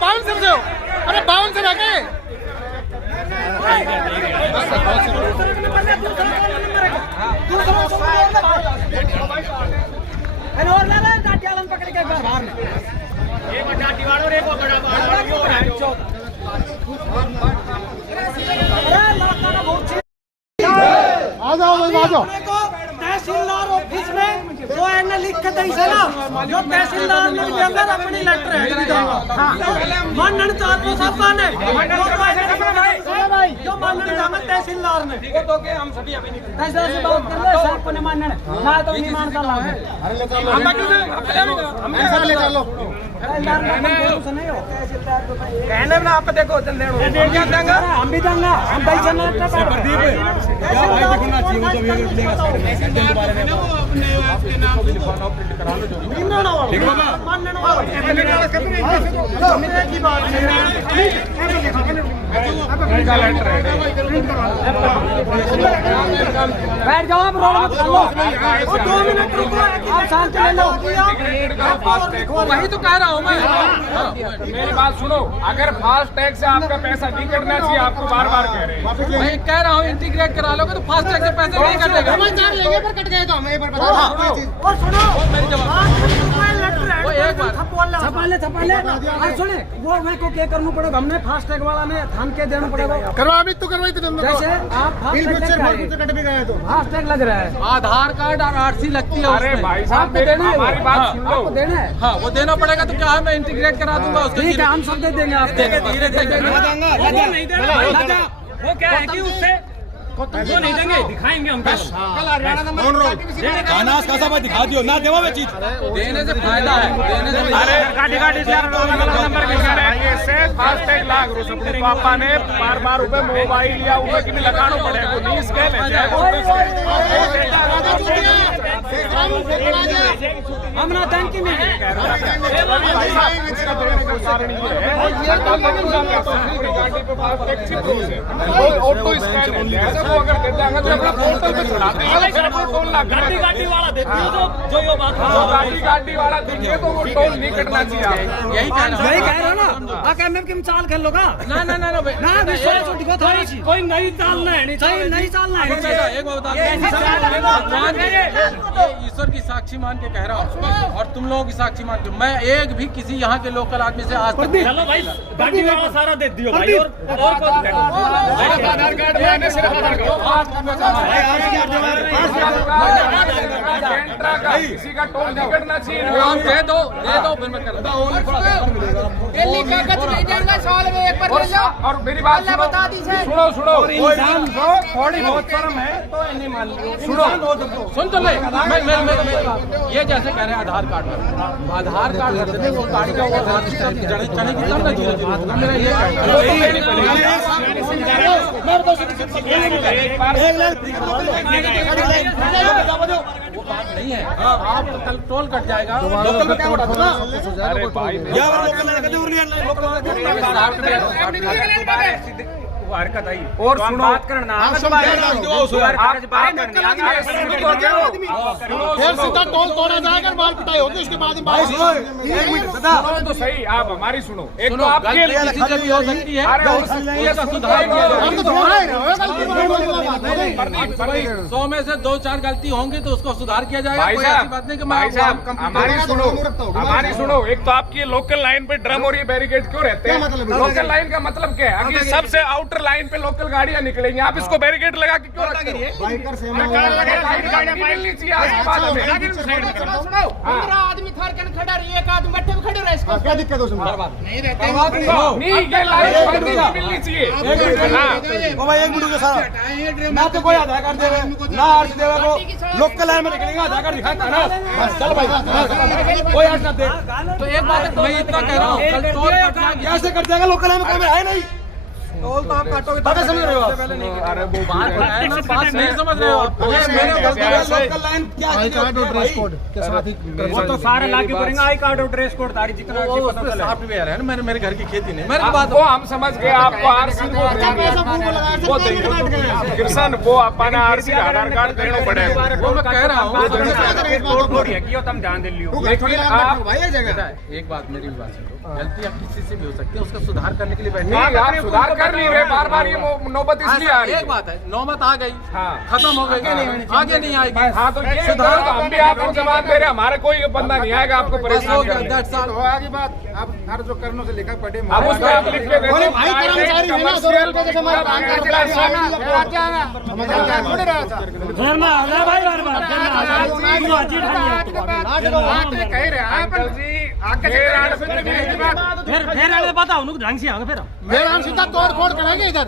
बाउंसर से हो, अरे बाउंसर है क्या? पकड़ के बाहर में एक बड़ा दीवार और एक बड़ा आ जाओ आ जाओ। तहसीलदार ऑफिस में जो है लिख के दी ना, जो तहसीलदार ने अंदर अपनी लेटर है मानन चाहते साहब ने जो मानन चाहते तहसीलदार ने तो के हम सभी अभी नहीं तहसीलदार से बात कर ले साहब को नहीं मानने ना तो नहीं मानता लाभ है। हम ऐसा ले चलो कहने में आप देखो हम भी देंगे हम पैसा बैठ जाओ आप रोड मत कर लो 2 मिनट रुको आप शांत ले लो। वही तो कह रहा हूँ मैं। मेरी बात सुनो, अगर फास्ट टैग से आपका पैसा नहीं कटना चाहिए, आपको बार बार कह रहे हैं। मैं कह रहा हूँ इंटीग्रेट करा लोगे तो फास्ट टैग से पैसे नहीं कटेगा। लेंगे पर कट गए तो हमें पर बता। और सुनो मेरी वो एक बार छपा ले और सुने वो मैं को क्या करना पड़ेगा, हमने फास्ट टैग वाला में थान के देना पड़ेगा। करवा भी तो करवाई तो जैसे आप कट भी गए तो फास्ट टैग लग रहा है, आधार कार्ड और आरसी लगती है। अरे भाई साहब हमारी बात सुन लो। देना है हाँ वो देना पड़ेगा तो क्या है, मैं इंटीग्रेट करा दूंगा उसको। ठीक है हम सब दे देंगे आपको धीरे धीरे। वो क्या है कि उससे वो नहीं देंगे, दिखाएंगे हम दिखा दियो ना देवा में चीज देने से फायदा है, देने से फास्टैग लाग रो सब पापा ने बार ऊपर मोबाइल या ऊपर की लगाना पड़ेगा नहीं स्केल हम ना टंकी में ऑटो स्कैन अगर देते हैं तो अपना पोर्टल पे चढ़ाते हैं। गाड़ी वाला देती है जो ये बात गाड़ी वाला देखिए तो वो टोल नहीं कटना चाहिए। यही कह रहा ना आके मैं किम चाल खेल लोगा ना ना ना ना विश्वास छोटी को थोड़ी सी कोई नई चालना है सही नहीं चालना है। एक बात बता दूं, ईश्वर की साक्षी मान के कह रहा हूँ और तुम लोगों की साक्षी मान के, मैं एक भी किसी यहाँ के लोकल आदमी से आज तक चलो भाई गाड़ी वाला सारा दे दियो भाई और आधार कार्ड में आने सिर्फ आधार कार्ड किसी का टोल नहीं कटना चाहिए। दे दो फिर मैं करता हूँ। और मेरी बात सुनो थोड़ी बहुत शर्म है तो नहीं मान लो। सुन तो मैं ये जैसे कह रहे हैं आधार कार्ड पर, आधार कार्ड करते थे वो गाड़ी का चलेगी तब ना धीरे मेरा वो बात नहीं है। आप कल टोल कट जाएगा लोकल में क्या बताना। वो हरकत आई और तो हम सुनो, बात करना आप अलग सब बात कह है। रहे हो, जो सुनो, हर आप- कागज बात करनी नक्कल अलग आदमी है। है, फिर सीधा टोल तोड़ा जाएगा, मार पिटाई होगी, उसके बाद ही बात सुनो तो सही, आप हमारी सुनो। एक तो आपके किसी से भी हो सकती है, अरे उसका सुधार किया हम तो जाए। दोहरा ही रहे हो, गलती बड़ी बड़ी बात है। भाई 100 में से 2-4 गलती होंगी तो उसको सुधार किया जाएगा। कोई ऐसी साहब, बात नहीं कि मैं भाई साहब, आपको हमारी सुनो। एक तो आपकी लोकल लाइन पे ड्रम और ये बैरिकेड क्यों रहते हैं? लोकल लाइन का मतलब क्या है? अगर सबसे आउटर लाइन पे लोकल गाड़ियां निकलेंगी, आप इसको बैरिकेड लगा के क्यों रखते हो? गाड़ी मिलनी चाहिए आज के बाद हमें। 15 आदमी थार के खड़ा रही, एक आदमी बैठे हुए खड़े रहे इसको क्या दिक्कत है उसमें? नहीं, ये लाइन मिलनी चाहिए। हाँ। भाई एक मिनट सारा ना तो कोई आधार कार्ड देवे ना आर्स देवे को लोकल लाइन में निकलेगा आधार कार्ड दिखाता ना चल भाई कोई आर्स ना दे तो एक बात मैं इतना कह रहा हूँ, कल टोल कटना कैसे कर देगा लोकल लाइन में कोई है नहीं टोल तो आप काटोगे तब समझ रहे हो आप अरे वो बात है ना, बात नहीं समझ रहे हो आप। अरे मैंने गलती है लोकल लाइन क्या आई कार्ड और ड्रेस कोड के साथ ही वो तो सारे लागू करेंगे, आई कार्ड और ड्रेस कोड तारी जितना वो अच्छी उसमें पता चले। सॉफ्टवेयर है ना, मेरे घर की खेती नहीं, मेरे बात वो हम समझ गए, आपको आरसी वो देंगे। किसान वो अपना आरसी आधार कार्ड देना पड़ेगा। वो मैं कह रहा हूँ। थोड़ी है कि तुम ध्यान दे लियो। लेकिन आप एक बात मेरी भी बात सुनो, गलती अब किसी से भी हो सकती है, उसका सुधार करने के लिए बैठे नहीं, आप सुधार कर नहीं रहे, बार बार ये नौबत इसलिए आ रही है। एक बात है, नौबत आ गई, हाँ। खत्म हो गई, आगे नहीं आएगी। हाँ, तो ये सुधार तो हम भी आपको जवाब दे रहे हैं, हमारे कोई बंदा नहीं आएगा आपको परेशान करने। That's all। आगे बात आप हर जो करनों से लिखा पढ़े अब उसमें आप लिख के दे बोले दो, भाई कर्मचारी है ना, 2 रुपए जैसे हमारे काम करते हैं, थोड़ी रहा था। घर में आ रहा भाई बार बार कह रहे हैं अंकल जी, फिर अरे बताओ उनको ढंग से आगे फिर फिर हम सीधा तोड़ फोड़ करेंगे इधर,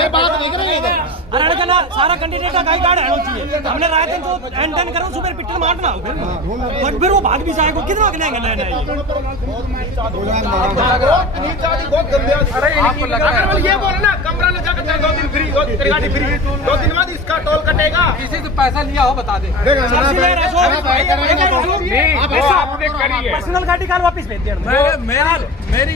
ये बात नहीं करेंगे इधर। अरे अरे ना सारा कैंडिडेट का गाइड कार्ड होना चाहिए हमने रात दिन तो एंटन करो सुपर पिट्टल मारना हो फिर वो भाग भी जाएगा कितना करेंगे नहीं आपको लगा है ये बोले ना कमरा लगा के 2 दिन फ्री, 2 दिन गाड़ी फ्री, 2 दिन बाद इसका टोल कटेगा। किसी से पैसा लिया हो बता दे। नहीं, वो आपने करी है। पर्सनल गाड़ी कार वापस भेज दिया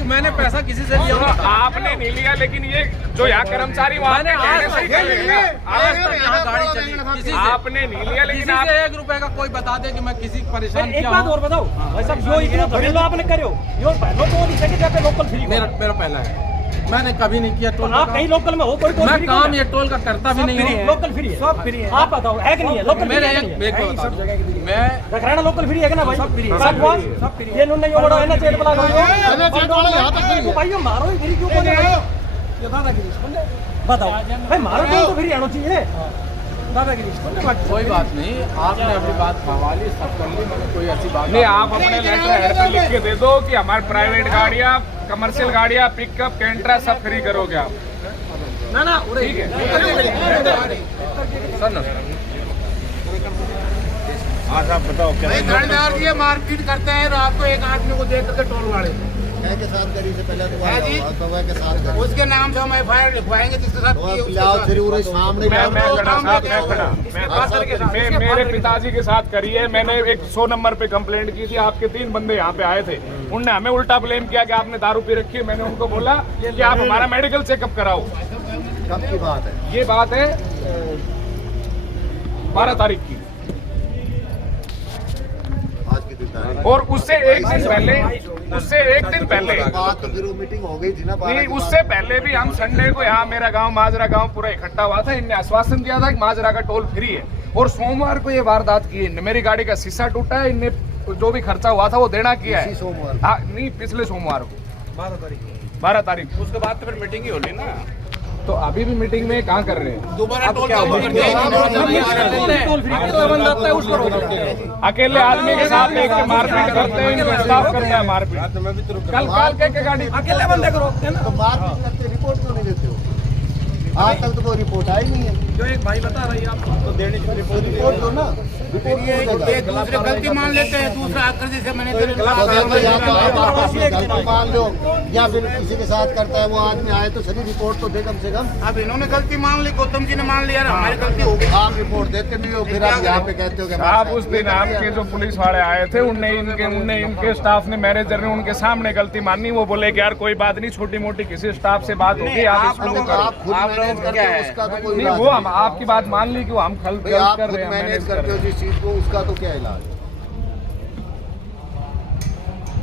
मैंने पैसा किसी से लिया हो बता दे। आपने नहीं लिया, लेकिन ये जो यहाँ कर्मचारी वहाँ मैंने पे कहने से ही कर लेगा। आज तक यहाँ गाड़ी चली किसी से आपने नहीं लिया, लेकिन किसी आप से 1 रुपए का कोई बता दे कि मैं किसी को परेशान एक किया बात हूँ। और बताओ भाई साहब जो इतना घरेलू आपने करो यो पहले तो नहीं सके जाते लोकल फ्री मेरा पहला है, मैंने कभी नहीं किया टोल आप का कहीं लोकल में हो कोई टोल मैं फ्री काम ये टोल का करता भी नहीं हूँ। लोकल फ्री है सब फ्री है आप बताओ है कि नहीं है लोकल मेरे फ्री है एक बता दूं, मैं रखराना लोकल फ्री है कि ना भाई सब फ्री है सब फ्री ये नुन्ने यो बड़ा है ना चेट वाला अरे चेट वाला यहाँ तक फ्री है। भाई यो मारो ही फ्री क्यों बोल रहे हो ये दादागिरी सुन बताओ भाई मारो क्यों तो फ्री आना चाहिए दादागिरी सुन बात कोई बात नहीं, आपने अपनी बात खवाली सब कर ली, मैंने कोई ऐसी बात नहीं, आप अपने लेटर हेड पे लिख के दे दो कि हमारे प्राइवेट गाड़ियाँ, कमर्शियल गाड़ियाँ, पिकअप, कैंट्रा सब फ्री करोगे आप। ना ठीक है। सर ना आज आप बताओ क्या थानेदार जी मारपीट करते हैं रात को एक आदमी को देख करके टोल वाले के साथ करी से पहले तो हाँ जी। के साथ उसके नाम से हम FIR लिखवाएंगे जिसके साथ की है उसके साथ। जरूर सामने मैं खड़ा साहब, मैं खड़ा। मेरे पिताजी के साथ करी है, मैंने 100 नंबर पे कंप्लेंट की थी, आपके 3 बंदे यहाँ पे आए थे, उनने हमें उल्टा ब्लेम किया कि आपने दारू पी रखी है। मैंने उनको बोला कि आप हमारा मेडिकल चेकअप कराओ। कब की बात है? ये बात है 12 तारीख की, आज की दिन और उससे एक दिन पहले बात तो फिर मीटिंग हो गई थी ना। नहीं, उससे पहले भी हम संडे को यहाँ मेरा गांव माजरा गांव पूरा इकट्ठा हुआ था। इनने आश्वासन दिया था कि माजरा का टोल फ्री है, और सोमवार को ये वारदात की है। मेरी गाड़ी का शीशा टूटा है, इनने जो भी खर्चा हुआ था वो देना किया है। सोमवार? हाँ, नहीं, पिछले सोमवार को 12 तारीख। उसके बाद तो फिर मीटिंग ही होनी ना, तो अभी भी मीटिंग में कहाँ कर रहे हैं? दोबारा टोल का अकेले आदमी के साथ एक के मारपीट करते हैं, इनको स्टाफ करता है मारपीट। कल के गाड़ी अकेले बंदे को रोकते हैं ना तो बात करते रिपोर्ट क्यों नहीं देते हो? आज तक तो कोई रिपोर्ट आई नहीं है। जो एक भाई बता रही है आपको तो देने की रिपोर्ट दो ना। ये दूसरे गलती मान लेते हैं, दूसरा आकर जैसे मैंने गलती मान लो या फिर किसी के साथ करता है वो आदमी आए तो सही रिपोर्ट तो दे कम से कम। अब इन्होंने गलती मान ली, गौतम जी ने मान लिया, हमारी गलती हो गई। आप रिपोर्ट देते भी हो, फिर आप यहाँ पे कहते हो कि आप उस दिन आपके जो पुलिस वाले आए थे उनने इनके स्टाफ ने, मैनेजर ने उनके सामने गलती मानी। वो बोले कि यार कोई बात नहीं, छोटी मोटी किसी स्टाफ से बात होगी, आप इसको करो। आप खुद मैनेज करते हो उसका तो कोई नहीं, इलाज वो हम आपकी बात मान ली कि वो हम गलत आप कर खुद रहे हैं, मैनेज करते हो जिस चीज को, उसका तो क्या इलाज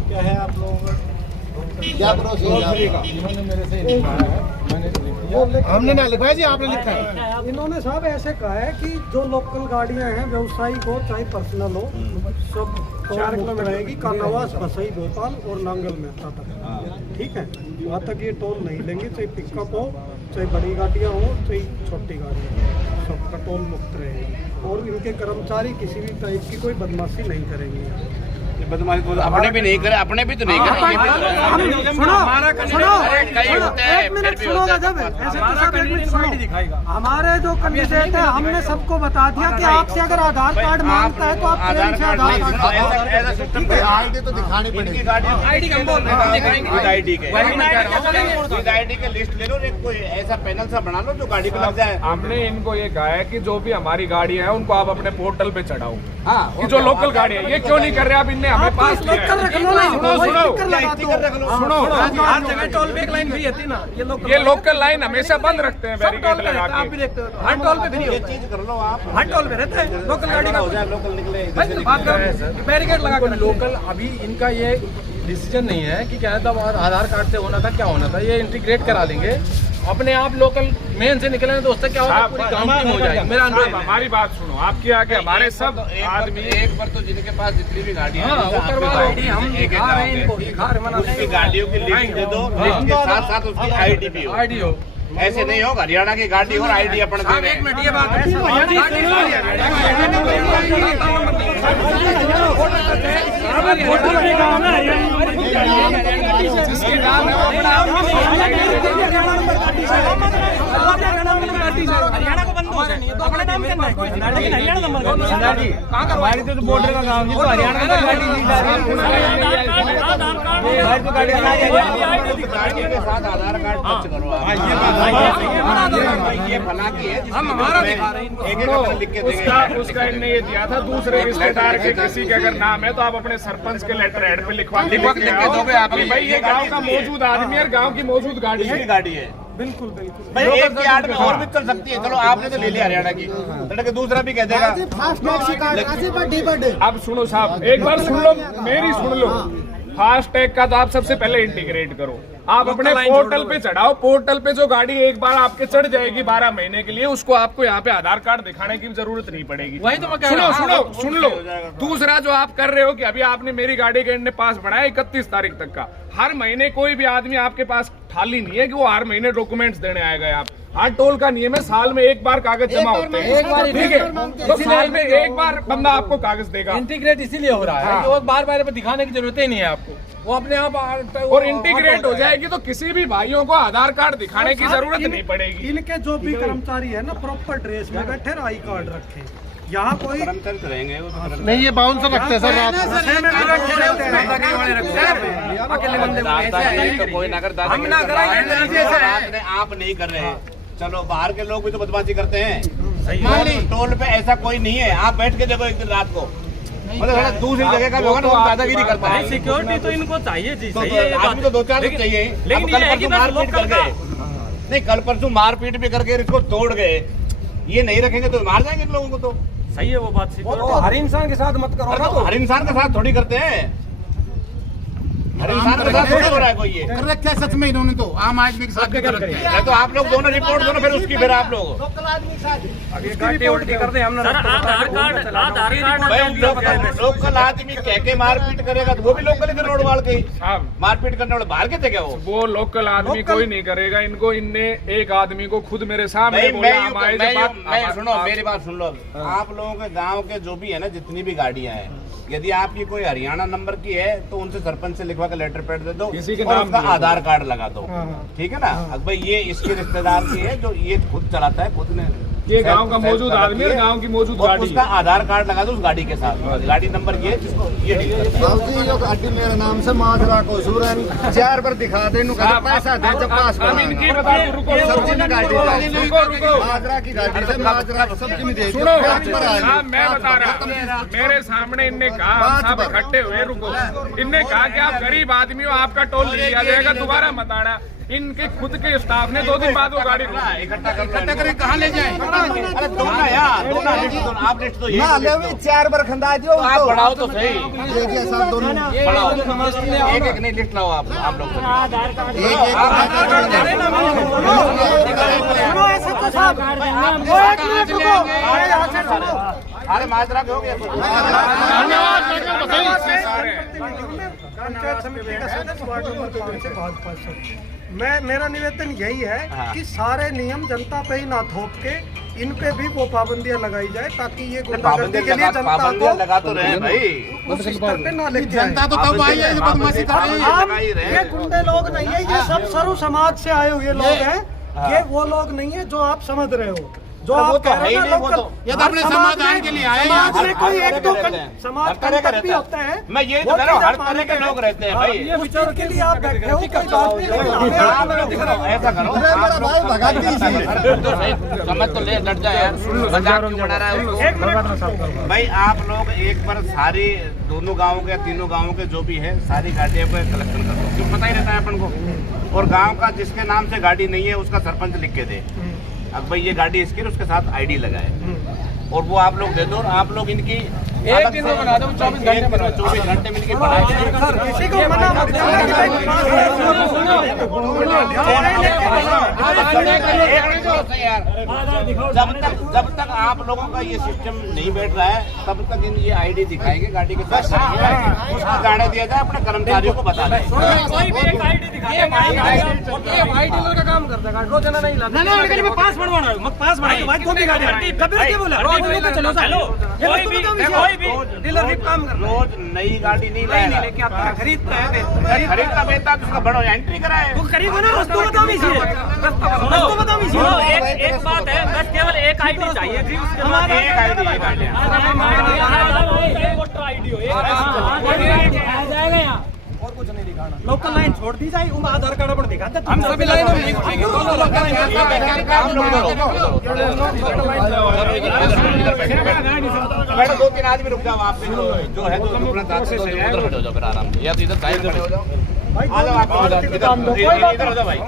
क्या है आप लोगों का क्या प्रोसीजर? इन्होंने मेरे से लिखवाया है, मैंने लिख दिया। हमने ना लिखवाया जी, आपने लिखा है। इन्होंने साहब ऐसे कहा है कि जो लोकल गाड़ियां हैं, व्यवसायिक हो चाहे पर्सनल हो, सब 4 किलोमीटर रहेगी कानावास, बसई, भोपाल और नांगल मेहता तक। ठीक है, वहाँ तक ये टोल नहीं लेंगे, चाहे पिकअप हो, चाहे बड़ी गाड़ियाँ हो, चाहे छोटी गाड़ियाँ हो, सबका टोल मुक्त रहेगी। और इनके कर्मचारी किसी भी टाइप की कोई बदमाशी नहीं करेंगे। बदमाशी तो अपने भी नहीं करे, अपने भी तो नहीं करे। हमारे जो कैंडिडेट है, हमने सबको बता दिया कि आपसे अगर आधार कार्ड मांगता है तो आप ट्रेन से आधार कार्ड ऐसा सिस्टम आईडी तो दिखानी पड़ेगी। आईडी हम बोल रहे हैं, आईडी के लिस्ट ले लो, एक कोई ऐसा पैनल सा बना लो जो गाड़ी पे लग जाए। हमने इनको ये कहा है कि जो भी हमारी गाड़ी है उनको आप अपने पोर्टल पे चढ़ाओ। हाँ, जो लोकल गाड़ी है ये क्यों नहीं कर रहे आप? इनने हमें पास लोकल रख लो ना, सुनो, हर जगह टोल पे एक लाइन भी है ना, ये लोकल लाइन हमेशा बंद रखते हैं बैरिकेड लगा आप भी के। देखते हो, हर टोल पे भी नहीं ये होता, चीज कर लो आप। हर टोल पे रहता है लोकल गाड़ी का। लोकल निकले बात करो, बैरिकेड लगा कर लोकल अभी इनका ये डिसीजन नहीं है कि क्या था, आधार कार्ड से होना था, क्या होना था, ये इंटीग्रेट करा लेंगे अपने आप। लोकल मेन से निकले तो उससे क्या होगा, पूरी काउंटिंग हो जाएगी। मेरा अनुरोध है। हमारी बात सुनो, आपके आगे हमारे सब आदमी एक बार तो जिनके पास जितनी भी गाड़ियां हाँ, वो करवा लो। हम दिखा रहे हैं इनको, दिखा रहे, मना उसकी गाड़ियों की लिस्ट दे दो, लिस्ट के साथ साथ उसकी आईडी भी हो। आईडी हो, ऐसे नहीं होगा, हरियाणा की गाड़ी और आईडी अपन दे रहे हैं। एक मिनट, ये बात हरियाणा को बंद हो तो अपने नाम करना है, लेकिन हरियाणा नंबर कहाँ करवाएंगे? तो बॉर्डर का काम है, हरियाणा का गाड़ी गाड़ी के साथ आधार कार्ड टच करो ये बना की है, हम हमारा दिखा रहे हैं। एक एक लिख के देंगे। उसका इनने ये दिया था, दूसरे रिश्तेदार के किसी के अगर नाम है तो आप अपने सरपंच के लेटर हेड पे लिखवा के दोगे आप। भाई ये गांव का मौजूद आदमी और गांव की मौजूद गाड़ी है। गाड़ी है, बिल्कुल बिल्कुल। भाई एक की आड़ में और भी चल सकती है। चलो आपने तो ले लिया हरियाणा की, लड़के दूसरा भी कह देगा। अब सुनो साहब, एक बार सुन लो, मेरी सुन लो। फास्ट टैग का तो आप सबसे पहले इंटीग्रेट करो, आप अपने पोर्टल पे चढ़ाओ। पोर्टल पे जो गाड़ी एक बार आपके चढ़ जाएगी 12 महीने के लिए, उसको आपको यहाँ पे आधार कार्ड दिखाने की जरूरत नहीं पड़ेगी। वही तो मैं कह रहा हूँ। सुन लो। दूसरा जो आप कर रहे हो कि अभी आपने मेरी गाड़ी का इनने पास बढ़ाया 31 तारीख तक का, हर महीने कोई भी आदमी आपके पास थाली नहीं है कि वो हर महीने डॉक्यूमेंट्स देने आएगा। आप हर टोल का नियम है, साल में एक बार कागज जमा होते हैं, एक बार, ठीक है? तो साल में एक बार बंदा आपको कागज देगा। इंटीग्रेट इसीलिए हो रहा है कि वो बार बार दिखाने की जरूरत ही नहीं है आपको, वो अपने आप और इंटीग्रेट हो जाएगी तो किसी भी भाइयों को आधार कार्ड दिखाने की जरूरत नहीं पड़ेगी। इनके जो भी कर्मचारी है ना, प्रॉपर ड्रेस में बैठे, आई कार्ड रखे। यहाँ कोई रहेंगे नहीं, ये बाउंसर रखते हैं सर रात अकेले बंदे कोई नगर हम ना कराएंगे, आप नहीं कर रहे हैं। चलो बाहर के लोग भी तो बदमाशी करते हैं। टोल पे ऐसा कोई नहीं है, आप बैठ के देखो एक दिन रात को, मतलब दूसरी जगह का लोग दादागिरी करता है। सिक्योरिटी तो इनको चाहिए जी, सही है, आदमी तो 2-4 दिन चाहिए। लेकिन कल परसों मारपीट कर गए, नहीं कल परसों मारपीट भी करके इसको तोड़ गए, ये नहीं रखेंगे तो मार जाएंगे इन लोगों को। तो सही है वो बात, हर इंसान के साथ मत करो ना। तो हर इंसान के साथ थोड़ी करते हैं, हर इंसान के साथ थोड़ी हो रहा है कोई ये। कर रखा है सच में इन्होंने, तो आम आदमी के साथ कर रखा है। तो आप लोग दोनों रिपोर्ट दोनों, फिर उसकी फिर आप लोग गाड़ी उल्टी कर दे हमने। आधार कार्ड भाई लोकल आदमी कह के मारपीट करेगा तो वो भी लोकल इधर रोड वाल के मारपीट करने वाले बाहर के थे क्या? वो लोकल आदमी कोई नहीं करेगा इनको। इनने एक आदमी को खुद मेरे सामने बोला। सुनो मेरी बात सुन लो। आप लोगों के गांव के जो भी है ना, जितनी भी गाड़ियां हैं, यदि आपकी कोई हरियाणा नंबर की है तो उनसे सरपंच से लिखवा कर लेटर पैड दे दो किसी के और नाम उसका दिए दो। आधार कार्ड लगा दो, हाँ, हाँ। ठीक है ना। अब भाई ये इसके रिश्तेदार की है जो ये खुद चलाता है, खुद ने ये गांव का मौजूद आदमी और गांव की मौजूद और गाड़ी। उसका आधार कार्ड लगा दो उस गाड़ी के साथ, गाड़ी नंबर ये जिसको ये डील करता है। बाबूजी जो गाड़ी मेरे नाम से माजरा को सूरन 4 बार दिखा दे नु आप- पैसा दे जब पास हम इनकी बता दो, रुको सब्जी में गाड़ी रुको। माजरा की गाड़ी से माजरा सब्जी में दे सुनो साहब, मैं बता रहा, मेरे सामने इनने कहा, हम सब इकट्ठे हुए, रुको, इनने कहा कि आप गरीब आदमी हो, आपका टोल लिया जाएगा, दोबारा मत आना। इनके खुद के स्टाफ ने 2 दिन बाद वो गाड़ी इकट्ठा करके कहाँ ले जाए? अरे दो ना यार, दो ना लिस्ट दो, आप लिस्ट दो ये ना ले 4 बार खंदा दियो तो आप बढ़ाओ तो सही, देखिए सब दोनों बढ़ाओ एक एक नहीं लिस्ट लाओ आप लोग अरे माजरा के हो गया पंचायत समिति का सदस्य वार्ड नंबर 5 से भाजपा से। मेरा निवेदन यही है कि सारे नियम जनता पे ही ना थोप के इन पे भी वो पाबंदियां लगाई जाए ताकि ये गुंडागर्दी के लिए जनता पाबंदियां लगा तो रहे हैं भाई, उस स्तर पे ना लेके जनता तो तब आई है बदमाशी कर रही है, लगा ही रहे ये गुंडे लोग नहीं है, ये सब सर्व समाज से आए हुए लोग हैं। ये वो लोग नहीं है जो आप समझ रहे हो, जो आप कह रहे हो ना, ये तो अपने समाधान के लिए आए समाज में कोई एक दो समाज समाज तरह का कंटक भी होते हैं। मैं ये तो कह रहा हूँ, हर तरह के लोग रहते हैं भाई। उस चीज के लिए आप बैठे हो, कोई बात नहीं, लेकिन ऐसा करो तो सही, समझ तो ले, डट जाए यार, मजाक क्यों बना रहा है उसको? भाई आप लोग एक बार सारी दोनों गाँव के 3 गाँवों के जो भी है सारी गाड़ियों को कलेक्शन कर दो, क्यों पता ही रहता है अपन को। और गाँव का जिसके नाम से गाड़ी नहीं है उसका सरपंच लिख के दे, अब भाई ये गाड़ी इसकी उसके साथ आईडी लगाए और वो आप लोग दे दो और आप लोग इनकी एक दिन में बना दो, 24 घंटे बना दो। 24 घंटे मिलके बना के सर किसी को मना मत करना कि भाई जब तक आप लोगों का ये सिस्टम नहीं बैठ रहा है तब तक इन ये आईडी दिखाएंगे गाड़ी के साथ, उसको जाने दिया जाए, अपने कर्मचारियों को बता दें। कोई भी एक आईडी दिखा ये वाइट डीलर का काम करता है, रोजाना नहीं लाता। ना गाड़ी में पास बनवाना है, मत पास बनाइए, वाइट कौन सी गाड़ी है? कभी क्या बोला रोज लेके चलो चलो, कोई भी डीलर भी काम कर रोज नई गाड़ी नहीं लाएगा, लेके आता है, खरीदता है, खरीदता बेचता तो उसका बड़ा एंट्री कराए। वो खरीदो ना, रस्तों बताओ रस्तों बताओ। एक बात है, बस केवल एक आईडी चाहिए थी, उसके बाद एक आईडी वोटर आईडी हो, एक जाएगा यहाँ और कुछ नहीं दिखाना। लोकल लाइन छोड़ दी जाए, उनका आधार कार्ड अपन दिखाते, हम सभी लाइन में नहीं घुसेंगे, दोनों लोकल लाइन बैठो, 2-3 आदमी रुक जाओ, आप जो है तो रुकना चाहते हो उधर बैठ जाओ फिर आराम से, या तो इधर साइड खड़े हो जाओ, आ जाओ आप इधर हो जाओ भाई।